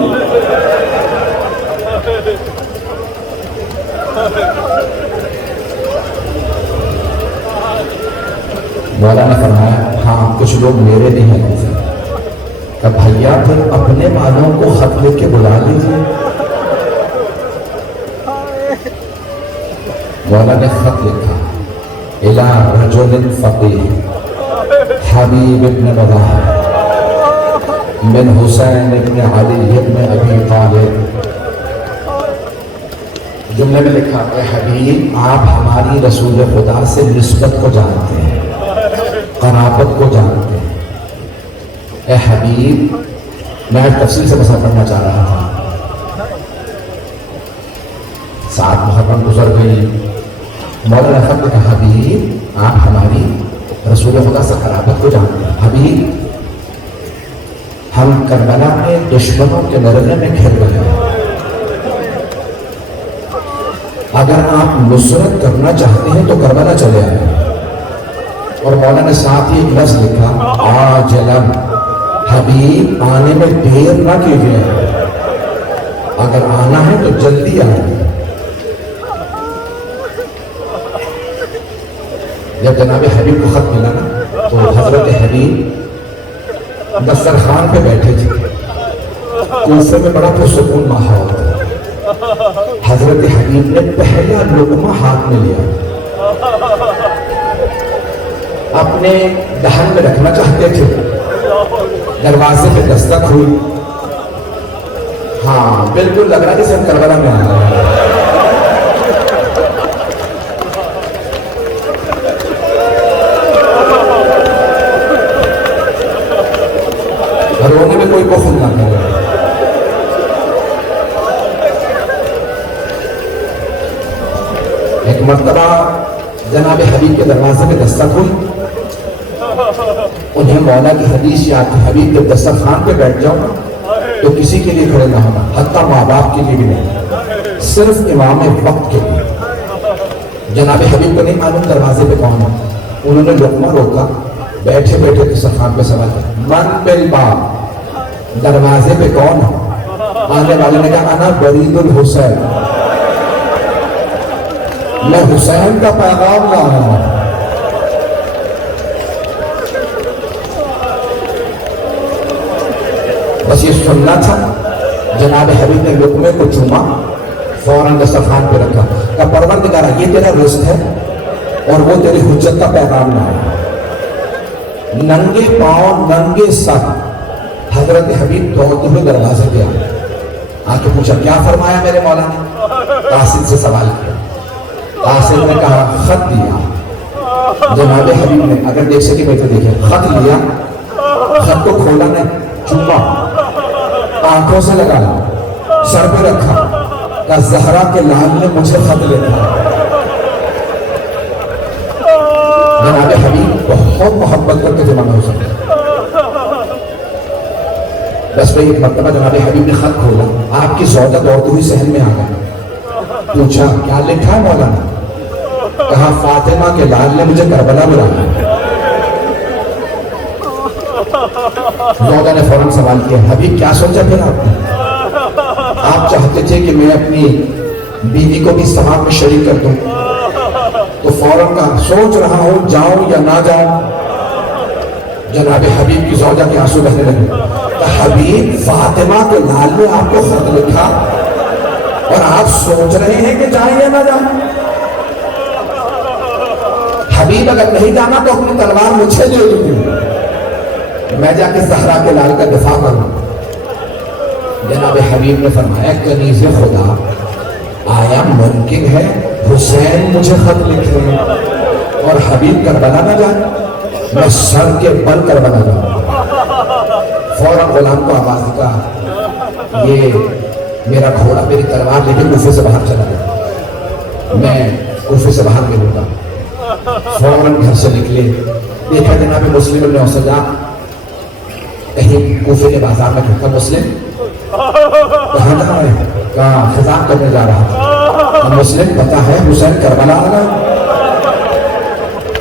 مولا نے فرمایا ہاں کچھ لوگ میرے بھی ہیں کوفے۔ کہ بھیا پھر اپنے والوں کو خط لکھ کے بلا لیجیے۔ مولا نے خط لکھا الى رجل فقیہ حبیب ابن وضاح من حسین ابن علی ابن ابی طالب۔ جملے میں لکھا اے حبیب آپ ہماری رسول خدا سے نسبت کو جانتے ہیں، قرابت کو جانتے ہیں۔ اے حبیب میں تفصیل سے مسئلہ پڑھنا چاہ رہا تھا۔ 7 محرم گزر گئی، مولانا خط نے کہا حبیب آپ ہماری رسول خدا سے قرابت کو جانتے ہیں، ہم کربلا میں دشمنوں کے نرغے میں کھیل رہے ہیں. اگر آپ نصرت کرنا چاہتے ہیں تو کربلا چلے آئیں. اور مولا نے ساتھ ہی ایک لفظ لکھا عاجلاً، حبیب آنے میں دیر نہ کیجیے، اگر آنا ہے تو جلدی آئیں. جب جناب حبیب کو خط ملا نا تو حضرت حبیب دسترخوان پہ بیٹھے تھے. کوفے میں بڑا پرسکون ماحول تھا. حضرت حبیب نے پہلا لقمہ ہاتھ میں لیا، اپنے دہن میں رکھنا چاہتے تھے. دروازے پہ دستک ہوئی. ہاں بالکل لگ رہا کہ سب کربلا میں آ رہا ہے. رونے میں کوئی بخل نہ کرے. ایک مرتبہ جناب حبیب کے دروازے میں دستک ہوئی. انہیں مولا کی حدیث یاد تھی، حبیب جب دسترخوان پہ بیٹھ جاؤ تو کسی کے لیے کھڑے نہ ہونا، حتیٰ ماں باپ کے لیے بھی نہیں، صرف امام وقت کے لیے. جناب حبیب کو نہیں معلوم دروازے پہ کون ہے. انہوں نے لقمہ روکا، بیٹھے بیٹھے دسترخوان پہ سوال کیا، من بالباب، دروازے پہ کون ہے؟ آنے والے نے کہا انا برید الحسین، میں حسین کا پیغام لا رہا ہوں. بس یہ سننا تھا. جناب حبیب نے لقمے کو چوما، فوراً دسترخوان پہ رکھا، کہا پروردگارا یہ تیرا رزق ہے اور وہ تیری حجت کا پیغام لا رہا ہے. ننگے پاؤں ننگے سر حضرت حبیب دوڑتے ہوئے دروازے پہ آ کے پوچھا کیا فرمایا میرے مولا نے؟ قاصد سے سوال کیا. قاصد نے کہا خط دیا. جناب حبیب نے اگر دیکھ سکے بیٹھے دیکھیں، خط لیا، خط کو کھولا نہیں، چوما، آنکھوں سے لگا، سر پہ رکھا، کہا زہرا کے لال نے مجھے خط لکھا. جناب حبیب بہت محبت کر کے زمانہ ہو سکتا. بس بھائی ایک مرتبہ جناب حبیب نے خط کھولا، آپ کی زوجہ دوڑتی ہوئی صحن میں آ گئی. پوچھا کیا لکھا ہے مولا نے؟ کہا فاطمہ کے لال نے مجھے کربلا بلایا. زوجہ نے فوراً سوال کیا حبیب کیا سوچا پھر آپ نے؟ آپ چاہتے تھے کہ میں اپنی بیوی کو بھی ثواب میں شریک کر دوں. تو فوراً کہا سوچ رہا ہوں جاؤں یا نہ جاؤں. جناب حبیب کی زوجہ کے آنسو بہنے لگے. حبیب فاطمہ کے لال نے آپ کو خط لکھا اور آپ سوچ رہے ہیں کہ جائیں یا نہ جائیں. حبیب اگر نہیں جانا تو اپنی تلوار مجھے دے دیجیے، میں جا کے زہرا کے لال کا دفاع کروں. جناب حبیب نے فرمایا کنیز خدا، آیا ممکن ہے حسین مجھے خط لکھے اور حبیب کربلا نہ جائے؟ میں سر کے بل کربلا جاؤں. فوراً غلام کو آواز دیا یہ میرا گھوڑا میری تلوار لے کے کوفے سے باہر چلا گیا، میں کوفے سے باہر ملوں گا. فوراً گھر سے نکلے، دیکھا جناب مسلم ابن اسد کہیں کوفے کے بازار میں کھڑا. مسلم کہاں جا رہا ہے؟ کہاں خطاب کرنے جا رہا ہے. مسلم پتہ ہے حسین کربلا آنا.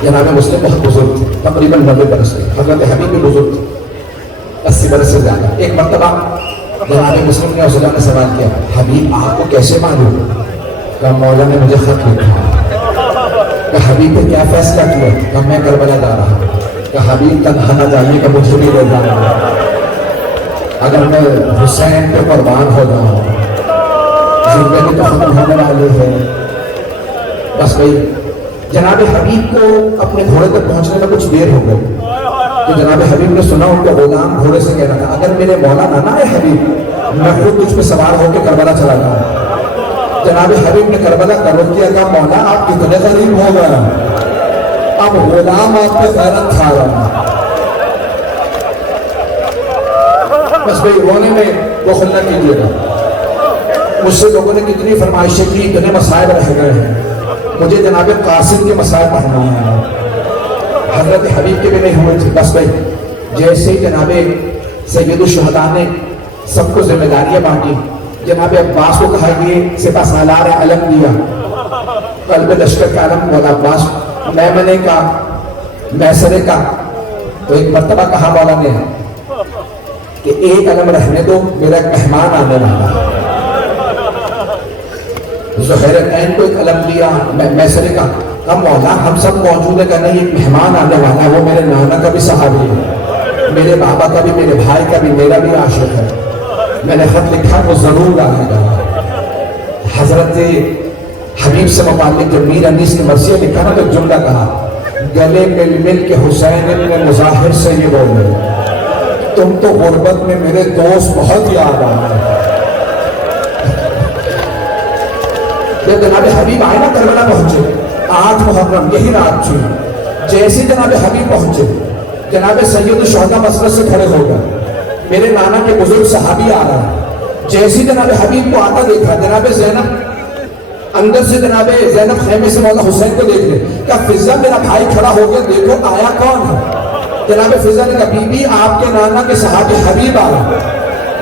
جناب مسلم بہت بزرگ تھے، تقریباً 90 برس کے. حضرت حبیب بھی بزرگ تھے، 80 برس سے زیادہ. ایک مرتبہ جناب مسلم نے اسد نے سوال کیا حبیب آپ کو کیسے معلوم؟ کہا مولا نے مجھے خط لکھا. کہا حبیب نے کیا فیصلہ کیا؟ کہا میں کربلا جا رہا ہوں. کہا حبیب تنہا نہ جانے کا مجھے بھی لے جانا، اگر میں حسین پہ قربان ہو جاؤں زندگی تو ختم ہونے والی ہے. بس بھائی جناب حبیب کو اپنے گھوڑے تک پہنچنے میں کچھ دیر ہو گئی تو جناب حبیب نے سنا ان کا غلام گھوڑے سے کہہ رہا تھا اگر میرے مولا نہ آئے حبیب میں خود تجھ پہ سوار ہو کے کربلا چلا جاؤں. جناب حبیب نے کربلا کا رخ کیا، کہا مولا آپ کتنے غریب ہو گئے، اب غلام آپ پہ غیرت کھا رہا ہے. بس بھائی رونے میں بخل نہ کیجیے گا. مجھ سے لوگوں نے کتنی فرمائشیں کی، اتنے مسائل رہ گئے ہیں. مجھے جناب قاسم کے مسائل پڑھنا ہے، حضرت حبیب کے بھی نہیں ہوئے تھے. بس بھائی جیسے ہی جناب سید الشہداء نے سب کو ذمہ داریاں بانٹی. جناب عباس کو کہا یہ سپہ سالار علم دیا, قلب لشکر کا علم مولا عباس. میمنے کا, میسرے کا. تو ایک مرتبہ کہا مولا نے کہ ایک علم رہنے دو, میرا ایک مہمان آنے والا ہے. زہیرین کو ایک علم دیا میسرے کا. کہا مولا ہم سب موجود ہے, کہ نہیں ایک مہمان آنے والا ہے, وہ میرے نانا کا بھی صحابی ہے, میرے بابا کا بھی, میرے بھائی کا بھی, میرا بھی عاشق ہے, میں نے خط لکھا وہ ضرور آئے گا. حضرت حبیب سے متعلق جب میر انیس نے مرثیہ لکھا نا تو جملہ کہا, گلے مل مل کے حسین ابن مظاہر سے یہ بولے, تم تو غربت میں میرے دوست بہت یاد آ رہے ہیں. جب جناب حبیب آئے نا کربلا پہنچے 8 محرم, یہی رات تھی. جیسے جناب حبیب پہنچے, جناب سید الشہداء مسجد سے کھڑے ہو گئے, میرے نانا کے بزرگ صحابی آ رہا ہے. جیسے جناب حبیب کو آتا دیکھا, جناب زینب اندر سے, جناب زینب خیمے سے مولا حسین کو دیکھ لے. کہا فضا میرا بھائی کھڑا ہو گیا, دیکھو آیا کون ہے. جناب فضا نے کہا بی بی آپ کے نانا کے صحابی حبیب آ رہا.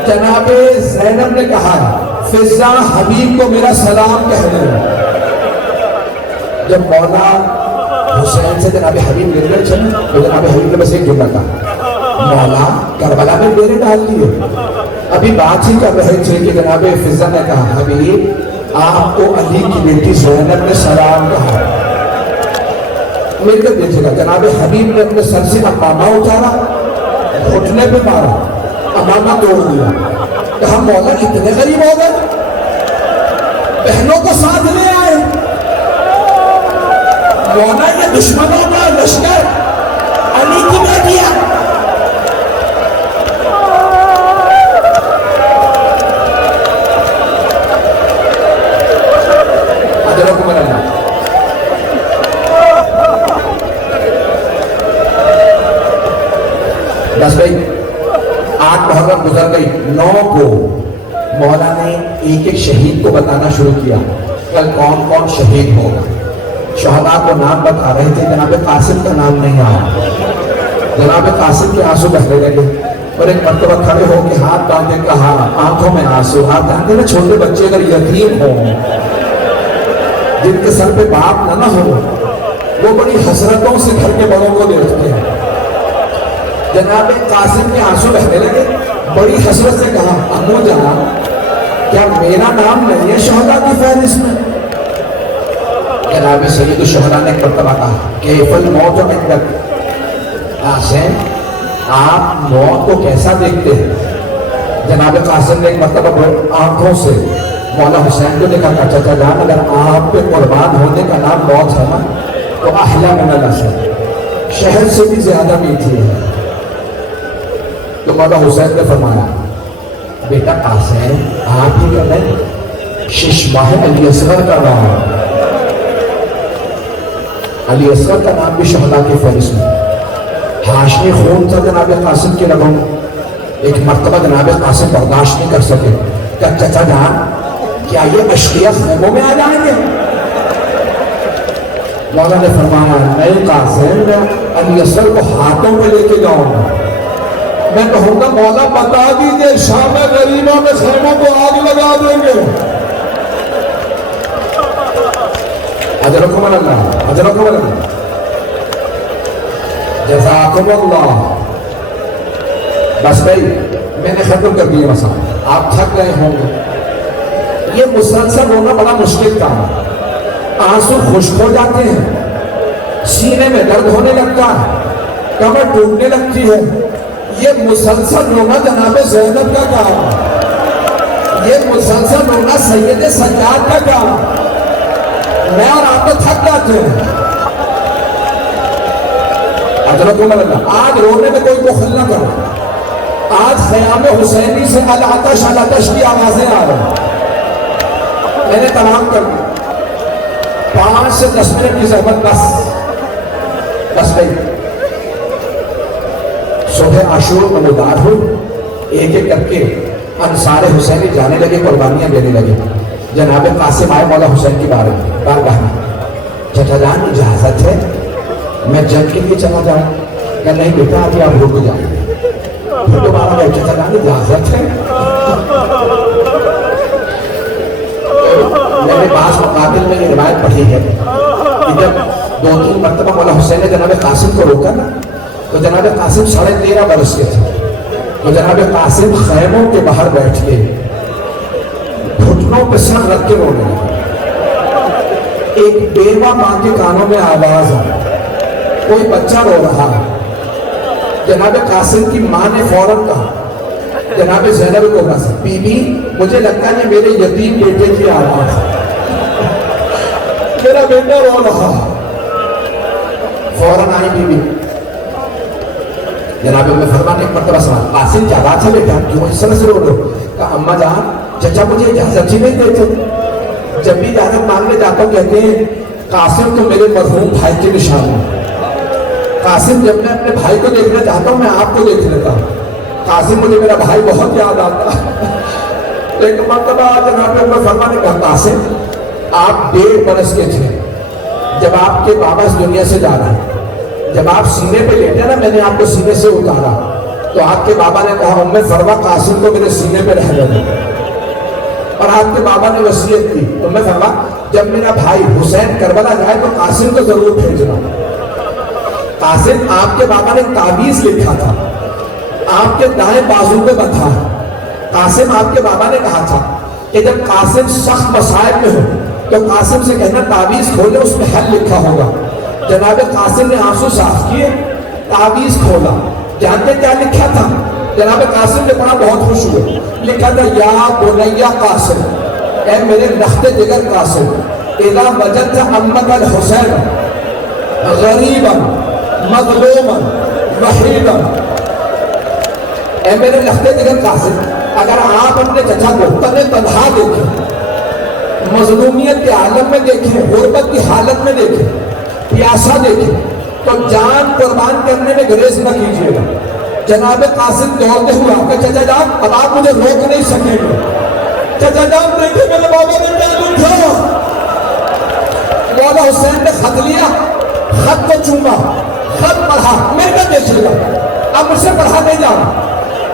جناب زینب نے کہا فضا حبیب کو میرا سلام کہہ دیں. جب مولا حسین سے جناب حبیب ملنے چلے تو جناب حبیب نے بس ایک جملہ کہا, مولا کربلا میں ڈیرے ڈال دیے. ابھی بات ہی کر رہے تھے کہ جناب فضا نے کہا حبیب آپ کو علی کی بیٹی زینب نے سلام کہا. مل کر دیکھے گا, جناب حبیب نے اپنے سر سے امامہ اتارا, گھٹنے پہ مارا, امامہ توڑ دیا. کہا مولا اتنے غریب ہو گئے, بہنوں کو ساتھ لے آئے. مولا یہ دشمنوں کا لشکر علی کی بیٹی ہے. بس بھائی 8 محرم گزر گئی. 9 کو مولا نے ایک ایک شہید کو بتانا شروع کیا, کل کون کون شہید ہوگا. شہداء کو نام بتا رہے تھے, جناب قاسم کا نام نہیں آیا. جناب قاسم کے آنسو بہنے لگے, اور ایک مرتبہ کھڑے ہو کے ہاتھ باندھے کہا, آنکھوں میں آنسو. ہاتھ باندھے نا چھوٹے بچے اگر یتیم ہوں, جن کے سر پہ باپ نہ ہو, وہ بڑی حسرتوں سے گھر کے بڑوں کو دیکھتے ہیں. جناب قاسم کے آنسو بہنے لگے, بڑی حسرت سے کہا امو جان کیا میرا نام نہیں ہے شہداء کی فہرست میں. جناب سید الشہداء نے ایک مرتبہ کہا کیف الموت عندک, قاسم آپ موت کو کیسا دیکھتے ہیں. جناب قاسم نے ایک مرتبہ آنکھوں سے مولا حسین کو دیکھا, چچا جان اگر آپ پہ قربان ہونے کا نام موت ہے نا تو احلی من الاسد, شہد سے بھی زیادہ میٹھی ہے. تو مولا حسین نے فرمایا بیٹا قاسم آپ ہی کر رہے, ششماہ علی اصغر کا نام, علی اصغر کا نام بھی شہداء کی فہرست میں. ہاشمی خون تھا جناب قاسم کے رگوں. ایک مرتبہ جناب قاسم برداشت نہیں کر سکے, کہ چچا جان کیا یہ اشقیاء خیموں میں آ جائیں گے. مولا نے فرمایا نہیں قاسم, میں علی اصغر کو ہاتھوں پہ لے کے جاؤں گا. میں کہوں گا مولا بتا دیجئے شام غریبوں میں خیموں کو آگ لگا دیں گے. اجرکم اللہ, اجرکم اللہ, جزاکم اللہ. بس بھائی میں نے ختم کر دیا مسئلہ, آپ تھک گئے ہوں گے. یہ مسلسل ہونا بڑا مشکل کام ہے. آنسو خشک ہو جاتے ہیں, سینے میں درد ہونے لگتا ہے, کمر ٹوٹنے لگتی ہے. یہ مسلسل رونا جناب زینب کا کام ہے, یہ مسلسل رونا سید سجاد کا کام ہے. میں اور آپ تو تھک جاتے ہیں. آج رونے میں کوئی بخل نہ کرو. آج خیام حسینی سے العطش العطش کی آوازیں آ رہی ہیں. میں نے تمام کر دی, 5 سے 10 منٹ کی زحمت بس بھائی. صبح عاشور میں مدار ہو, ایک ایک کر کے انصار حسینی جانے لگے, قربانیاں دینے لگے. جناب قاسم آئے مولا حسین کی بارگاہ میں, چچا جان اجازت ہے میں جنگ کے لیے چلا جاؤں. کہ نہیں بیٹا ابھی آپ رک جائیں. پھر دوبارہ بیٹھے چلانے اجازت ہے. میں نے بعض مقابل میں یہ روایت پڑھی ہے کہ جب 2-3 مرتبہ مولا حسین نے جناب قاسم کو روکا نا تو جناب قاسم 13.5 برس کے تھے. تو جناب قاسم خیموں کے باہر بیٹھ کے گھٹنوں پہ سر رکھ کے رونے لگے. ایک بیوہ ماں کے کانوں میں آواز آئی, کوئی بچہ رو رہا ہے. جناب قاسم کی ماں نے فوراً کہا جناب زینب کو کہا, بی بی مجھے لگتا ہے میرے یتیم بیٹے کی آواز ہے, میرا بیٹا رو رہا ہے. فوراً آئی بی بی. جناب میں فرمان ایک مرتبہ سوال, قاسم کیا بات ہے بیٹا, کیوں اس طرح سے رو رہے ہو؟ کہا اما جان چچا مجھے اجازت ہی نہیں دیتے, جب بھی اجازت مانگنے جاتا ہوں کہتے ہیں قاسم تو میرے مرحوم بھائی کے نشان ہے. قاسم جب میں اپنے بھائی کو دیکھنا چاہتا ہوں میں آپ کو دیکھ لیتا ہوں. قاسم مجھے میرا بھائی بہت یاد آتا ہے. ایک مرتبہ جناب میں فرمان نے کہا قاسم آپ 1.5 برس کے تھے جب آپ کے بابا اس دنیا سے جا رہے ہیں. جب آپ سینے پہ لیٹے نا میں نے آپ کو سینے سے اتارا تو آپ کے بابا نے کہا ام فروا قاسم کو میرے سینے پہ رہنے دو, اور آپ کے بابا نے وصیت کی ام فروا جب میرا بھائی حسین کربلا جائے تو قاسم کو ضرور بھیجنا. قاسم آپ کے بابا نے تعویذ لکھا تھا, آپ کے دائیں بازو پہ بندھا ہے. قاسم آپ کے بابا نے کہا تھا کہ جب قاسم سخت مسائل میں ہو تو قاسم سے کہنا تعویذ کھولے, اس میں حل لکھا ہوگا. جناب قاسم نے آنسو صاف کیے, تعویذ کھولا, جانتے کیا لکھا تھا؟ جناب قاسم نے پڑھا بہت خوش ہوئے, لکھا تھا یا بنیا قاسم, اے میرے رخت جگر قاسم, اذا وجدت امک الحسین غریبا مظلوما وحیدا, اے میرے رخت جگر قاسم اگر آپ اپنے چچا کو تنہا دیکھیں, مظلومیت کے عالم میں دیکھیں, غربت کی حالت میں دیکھیں, پیاسا دیکھیں تو جان قربان کرنے میں گریز نہ کیجیے گا. جناب قاسم دوڑتے ہوئے آپ کا چچا جان اب آپ مجھے روک نہیں سکیں گے. چچا جان دیکھیں میرے بابا نے کیا لکھا. مولا حسین نے خط لیا, خط کو چوما, خط پڑھا, میں نہ دیکھے گا اب مجھ سے پڑھا نہیں جانا.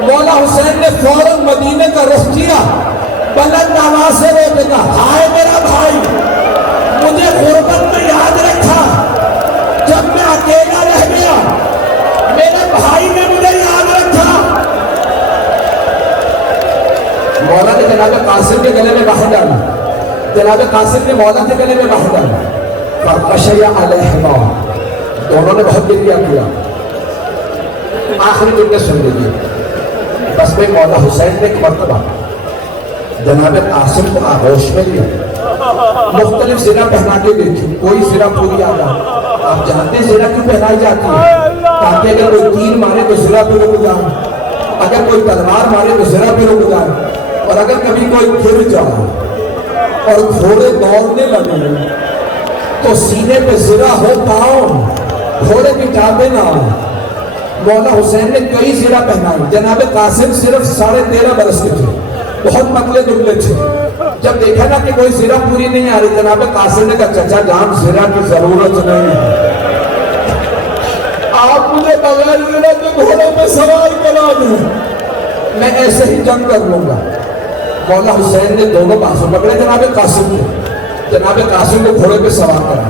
مولا حسین نے فوراً مدینے کا رخ کیا, بلند آواز سے رو کے کہا ہائے میرا بھائی, مجھے غربت میں یاد رکھا, جب میں اکیلا رہ گیا میرے بھائی نے مجھے یاد رکھا. مولا نے جناب قاسم کے گلے میں باہر ڈالا, جناب قاسم نے مولا کے گلے میں باہر ڈالا. فغشی علیہما, دونوں نے بہت گریہ کیا. آخری دن نے سن لیجیے, بس میں مولا حسین نے ایک مرتبہ جناب قاسم کو آغوش میں لیا, مختلف زرہ پہنا کے دیکھی, کوئی زرہ پوری آتا. آپ جانتے ہیں زرہ کیوں پہنائی جاتی ہے؟ تاکہ اگر کوئی تیر مارے تو زرہ پہ رک جائے, اگر کوئی تلوار مارے تو زرہ پہ رک جائے, اور اگر کبھی کوئی گر جائے اور گھوڑے دوڑنے لگے تو سینے پہ زرہ ہو, پاؤں گھوڑے کی ٹانگیں نہ ہو. مولا حسین نے کئی زرہ پہنائی. جناب قاسم صرف 13.5 برس کے تھے, بہت پتلے دبلے تھے. جب دیکھا نا کہ کوئی زرہ پوری نہیں آ رہی, جناب قاسم نے کہا چچا جان زرہ کی ضرورت نہیں ہے, آپ مجھے بغیر زرہ کے گھوڑے پہ سوار کرا دیں, میں ایسے ہی جنگ کر لوں گا. مولا حسین نے دونوں بازو پکڑے جناب قاسم کو, جناب قاسم کو گھوڑے پہ سوار کرا.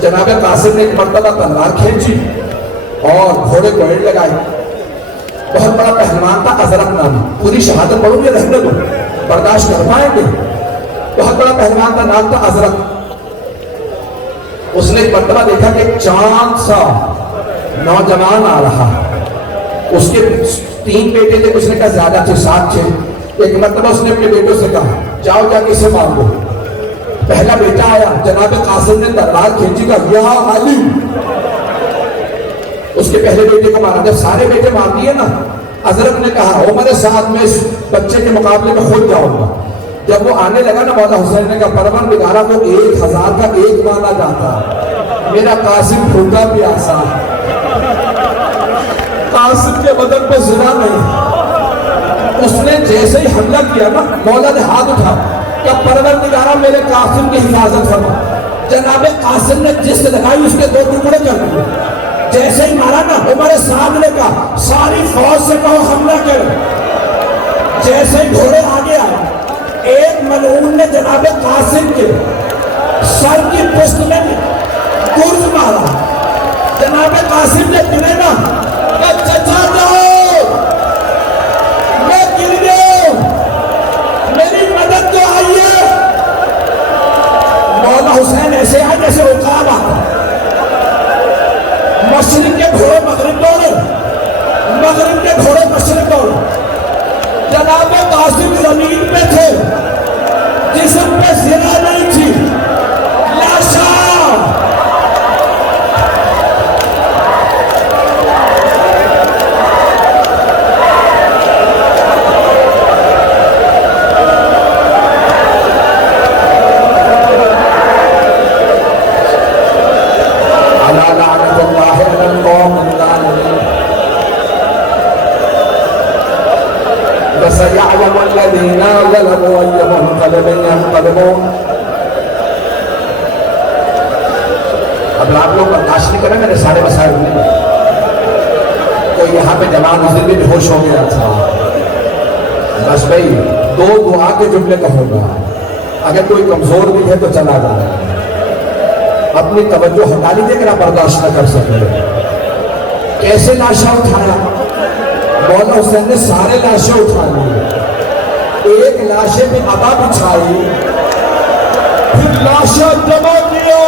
جناب قاسم نے ایک مرتبہ تلوار کھینچی اور گھوڑے کو ایڑ لگائی. بہت بڑا پہلوان تھا ازرق نامی, پوری شہادت پڑھوں گے رہنے دو, برداشت کر پائیں گے. بہت بڑا پہلوان کا نام تھا ازرق. اس نے ایک مرتبہ دیکھا کہ ایک چاند سا نوجوان آ رہا, اس کے 3 بیٹے تھے, اس نے کہا زیادہ تھے 7 تھے. ایک مرتبہ اس نے اپنے بیٹوں سے کہا جاؤ جا کے اسے مار دو. پہلا بیٹا آیا, جناب قاسم نے تلوار کھینچی, کا یا علی, اس کے پہلے بیٹے کو مارا. جب سارے بیٹے مار دیے نا, ازرق نے کہا عمر ساتھ میں اس بچے کے مقابلے میں خود جاؤں گا. جب وہ آنے لگا نا, مولا حسین نے کہا پروردگارا کو 1000 کا 1 مانا جاتا, میرا قاسم بھوکا پیاسا, قاسم کے بدن پہ زنا نہیں. اس نے جیسے ہی حملہ کیا نا, مولا نے ہاتھ اٹھا کہ پروردگارا میرے قاسم کی حفاظت فرما. جناب قاسم نے جس لگائی اس کے 2 ٹکڑے کر دیے. جیسے ہی مارا نا عمر سعد نے کہا ساری فوج سے کہو حملہ کر. جیسے ہی گھوڑے آگے آئے ایک ملعون نے جناب قاسم کے سر کی پشت میں گرز مارا. جناب قاسم نے گرے نا کہ چچا جاؤ میں گر گیا میری مدد تو آئیے. مولا حسین ایسے آئے جیسے عقاب آتا. مشرق کے گھوڑے مغرب دوڑے مغرب کے گھوڑے مشرق دوڑے. جناب قاسم زمین پہ تھے جسم پہ زرہ نہیں تھی لاشا. فسيعلم الذين ظلموا أي منقلب ينقلبون. اب آپ لوگ برداشت نہیں کریں میرے سارے مسائل میں. کوئی یہاں پہ جوان اس دن بھی بے ہوش ہو گیا تھا. بس بھائی دو دعا کے جملے کہوں گا. اگر کوئی کمزور بھی ہے تو چلا جائے. اپنی توجہ ہٹا لیجیے کہ آپ برداشت نہ کر سکتے. کیسے لاشا اٹھایا؟ مولا حسین نے سارے لاشیں اٹھا لی. ایک لاشے پہ عبا بچھائی پھر لاشا جمع کیا.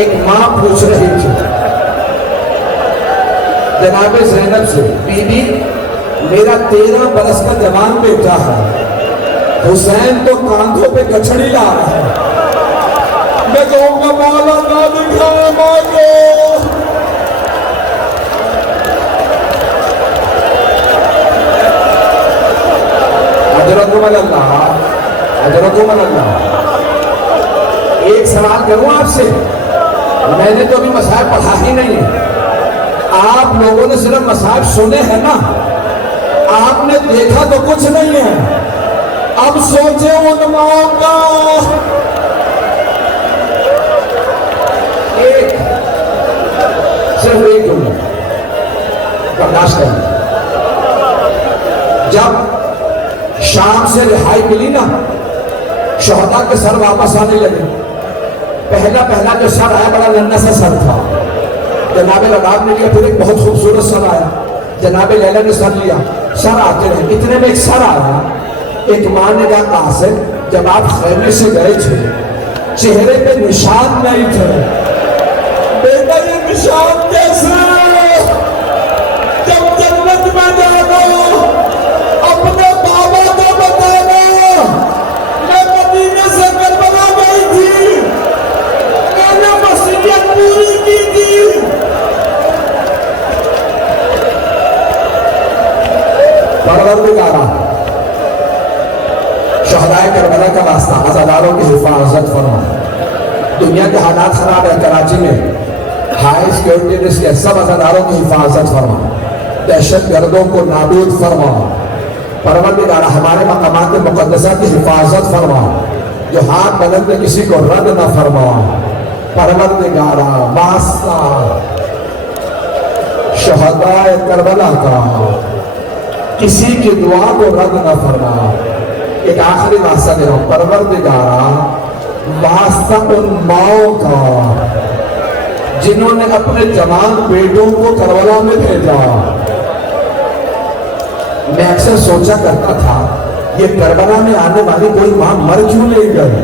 ایک ماں پوچھ رہی تھی جناب زینب سے بی بی میرا 13 برس کا جوان بیٹا ہے حسین تو کاندھوں پہ گچھڑی لا رہا ہے. میں کہوں گا مولا نہ دکھائے ماں کو. اجرکم اللہ اجرکم اللہ. ایک سوال کروں آپ سے. میں نے تو ابھی مصائب پڑھا ہی نہیں. آپ لوگوں نے صرف مصائب سنے ہیں نا. آپ نے دیکھا تو کچھ نہیں ہے. اب سوچیں ان ماؤں کا. ایک صرف ایک جملہ برداشت کریں. جب شام سے رہائی ملی نا شہداء کے سر واپس آنے لگے. پہلا جو سر آیا بڑا ننھا سا سر تھا. جناب رباب نے لیا. پھر ایک بہت خوبصورت سر آیا. جناب لیلا نے سر لیا. سر آتے رہے. اتنے میں ایک سر آیا. ایک ماں نے کہا قاسم جب آپ خیمے سے گئے تھے چہرے پہ نشان نہیں تھے. بیٹا یہ نشان کیسے؟ جب جنت میں جانا اپنے بابا کو بتانا میں مدینے سے کربلا گئی تھی میں نے وصیت پوری کی تھی. پروردگارا شہدائے کربلا کا واسطہ عزاداروں کی حفاظت فرما. دنیا کے حالات خراب ہے. کراچی میں ہائی سیکیورٹی رسک ہے. سب عزاداروں کی حفاظت فرما. دہشت گردوں کو نابود فرما. پروردگارا ہمارے مقامات مقدسہ کی حفاظت فرما. جو ہاتھ بلند کسی کو رد نہ فرما. پروردگارا واسطہ شہدائے کربلا کا کسی کی دعا کو رد نہ فرما. ایک آخری واسطہ دے رہا ہوں. پروردگارا واسطہ ان ماؤں کا جنہوں نے اپنے جوان بیٹوں کو کربلا میں بھیجا. میں اکثر سوچا کرتا تھا یہ کربلا میں آنے والی کوئی ماں مر کیوں نہیں گئی.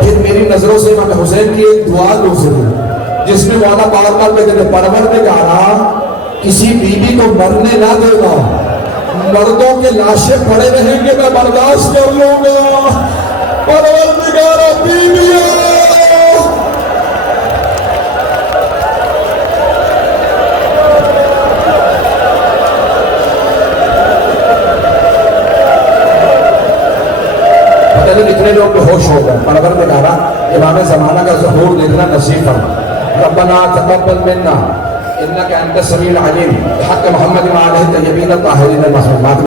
پھر میری نظروں سے امام حسین کی ایک دعا گزری جس میں مولا بار بار کہتے ہیں پروردگارا کسی بیوی کو مرنے نہ دینا. مردوں کے لاشیں پڑے رہیں گے میں برداشت کر لوں گا. پروردگارا بیویوں پروردگارا امام زمانہ کا ظہور دیکھنا نصیب فرما. ربنا تقبل منا انك انت السميع العليم بحق محمد وعلى اله الطيبين الطاهرين المعصومين.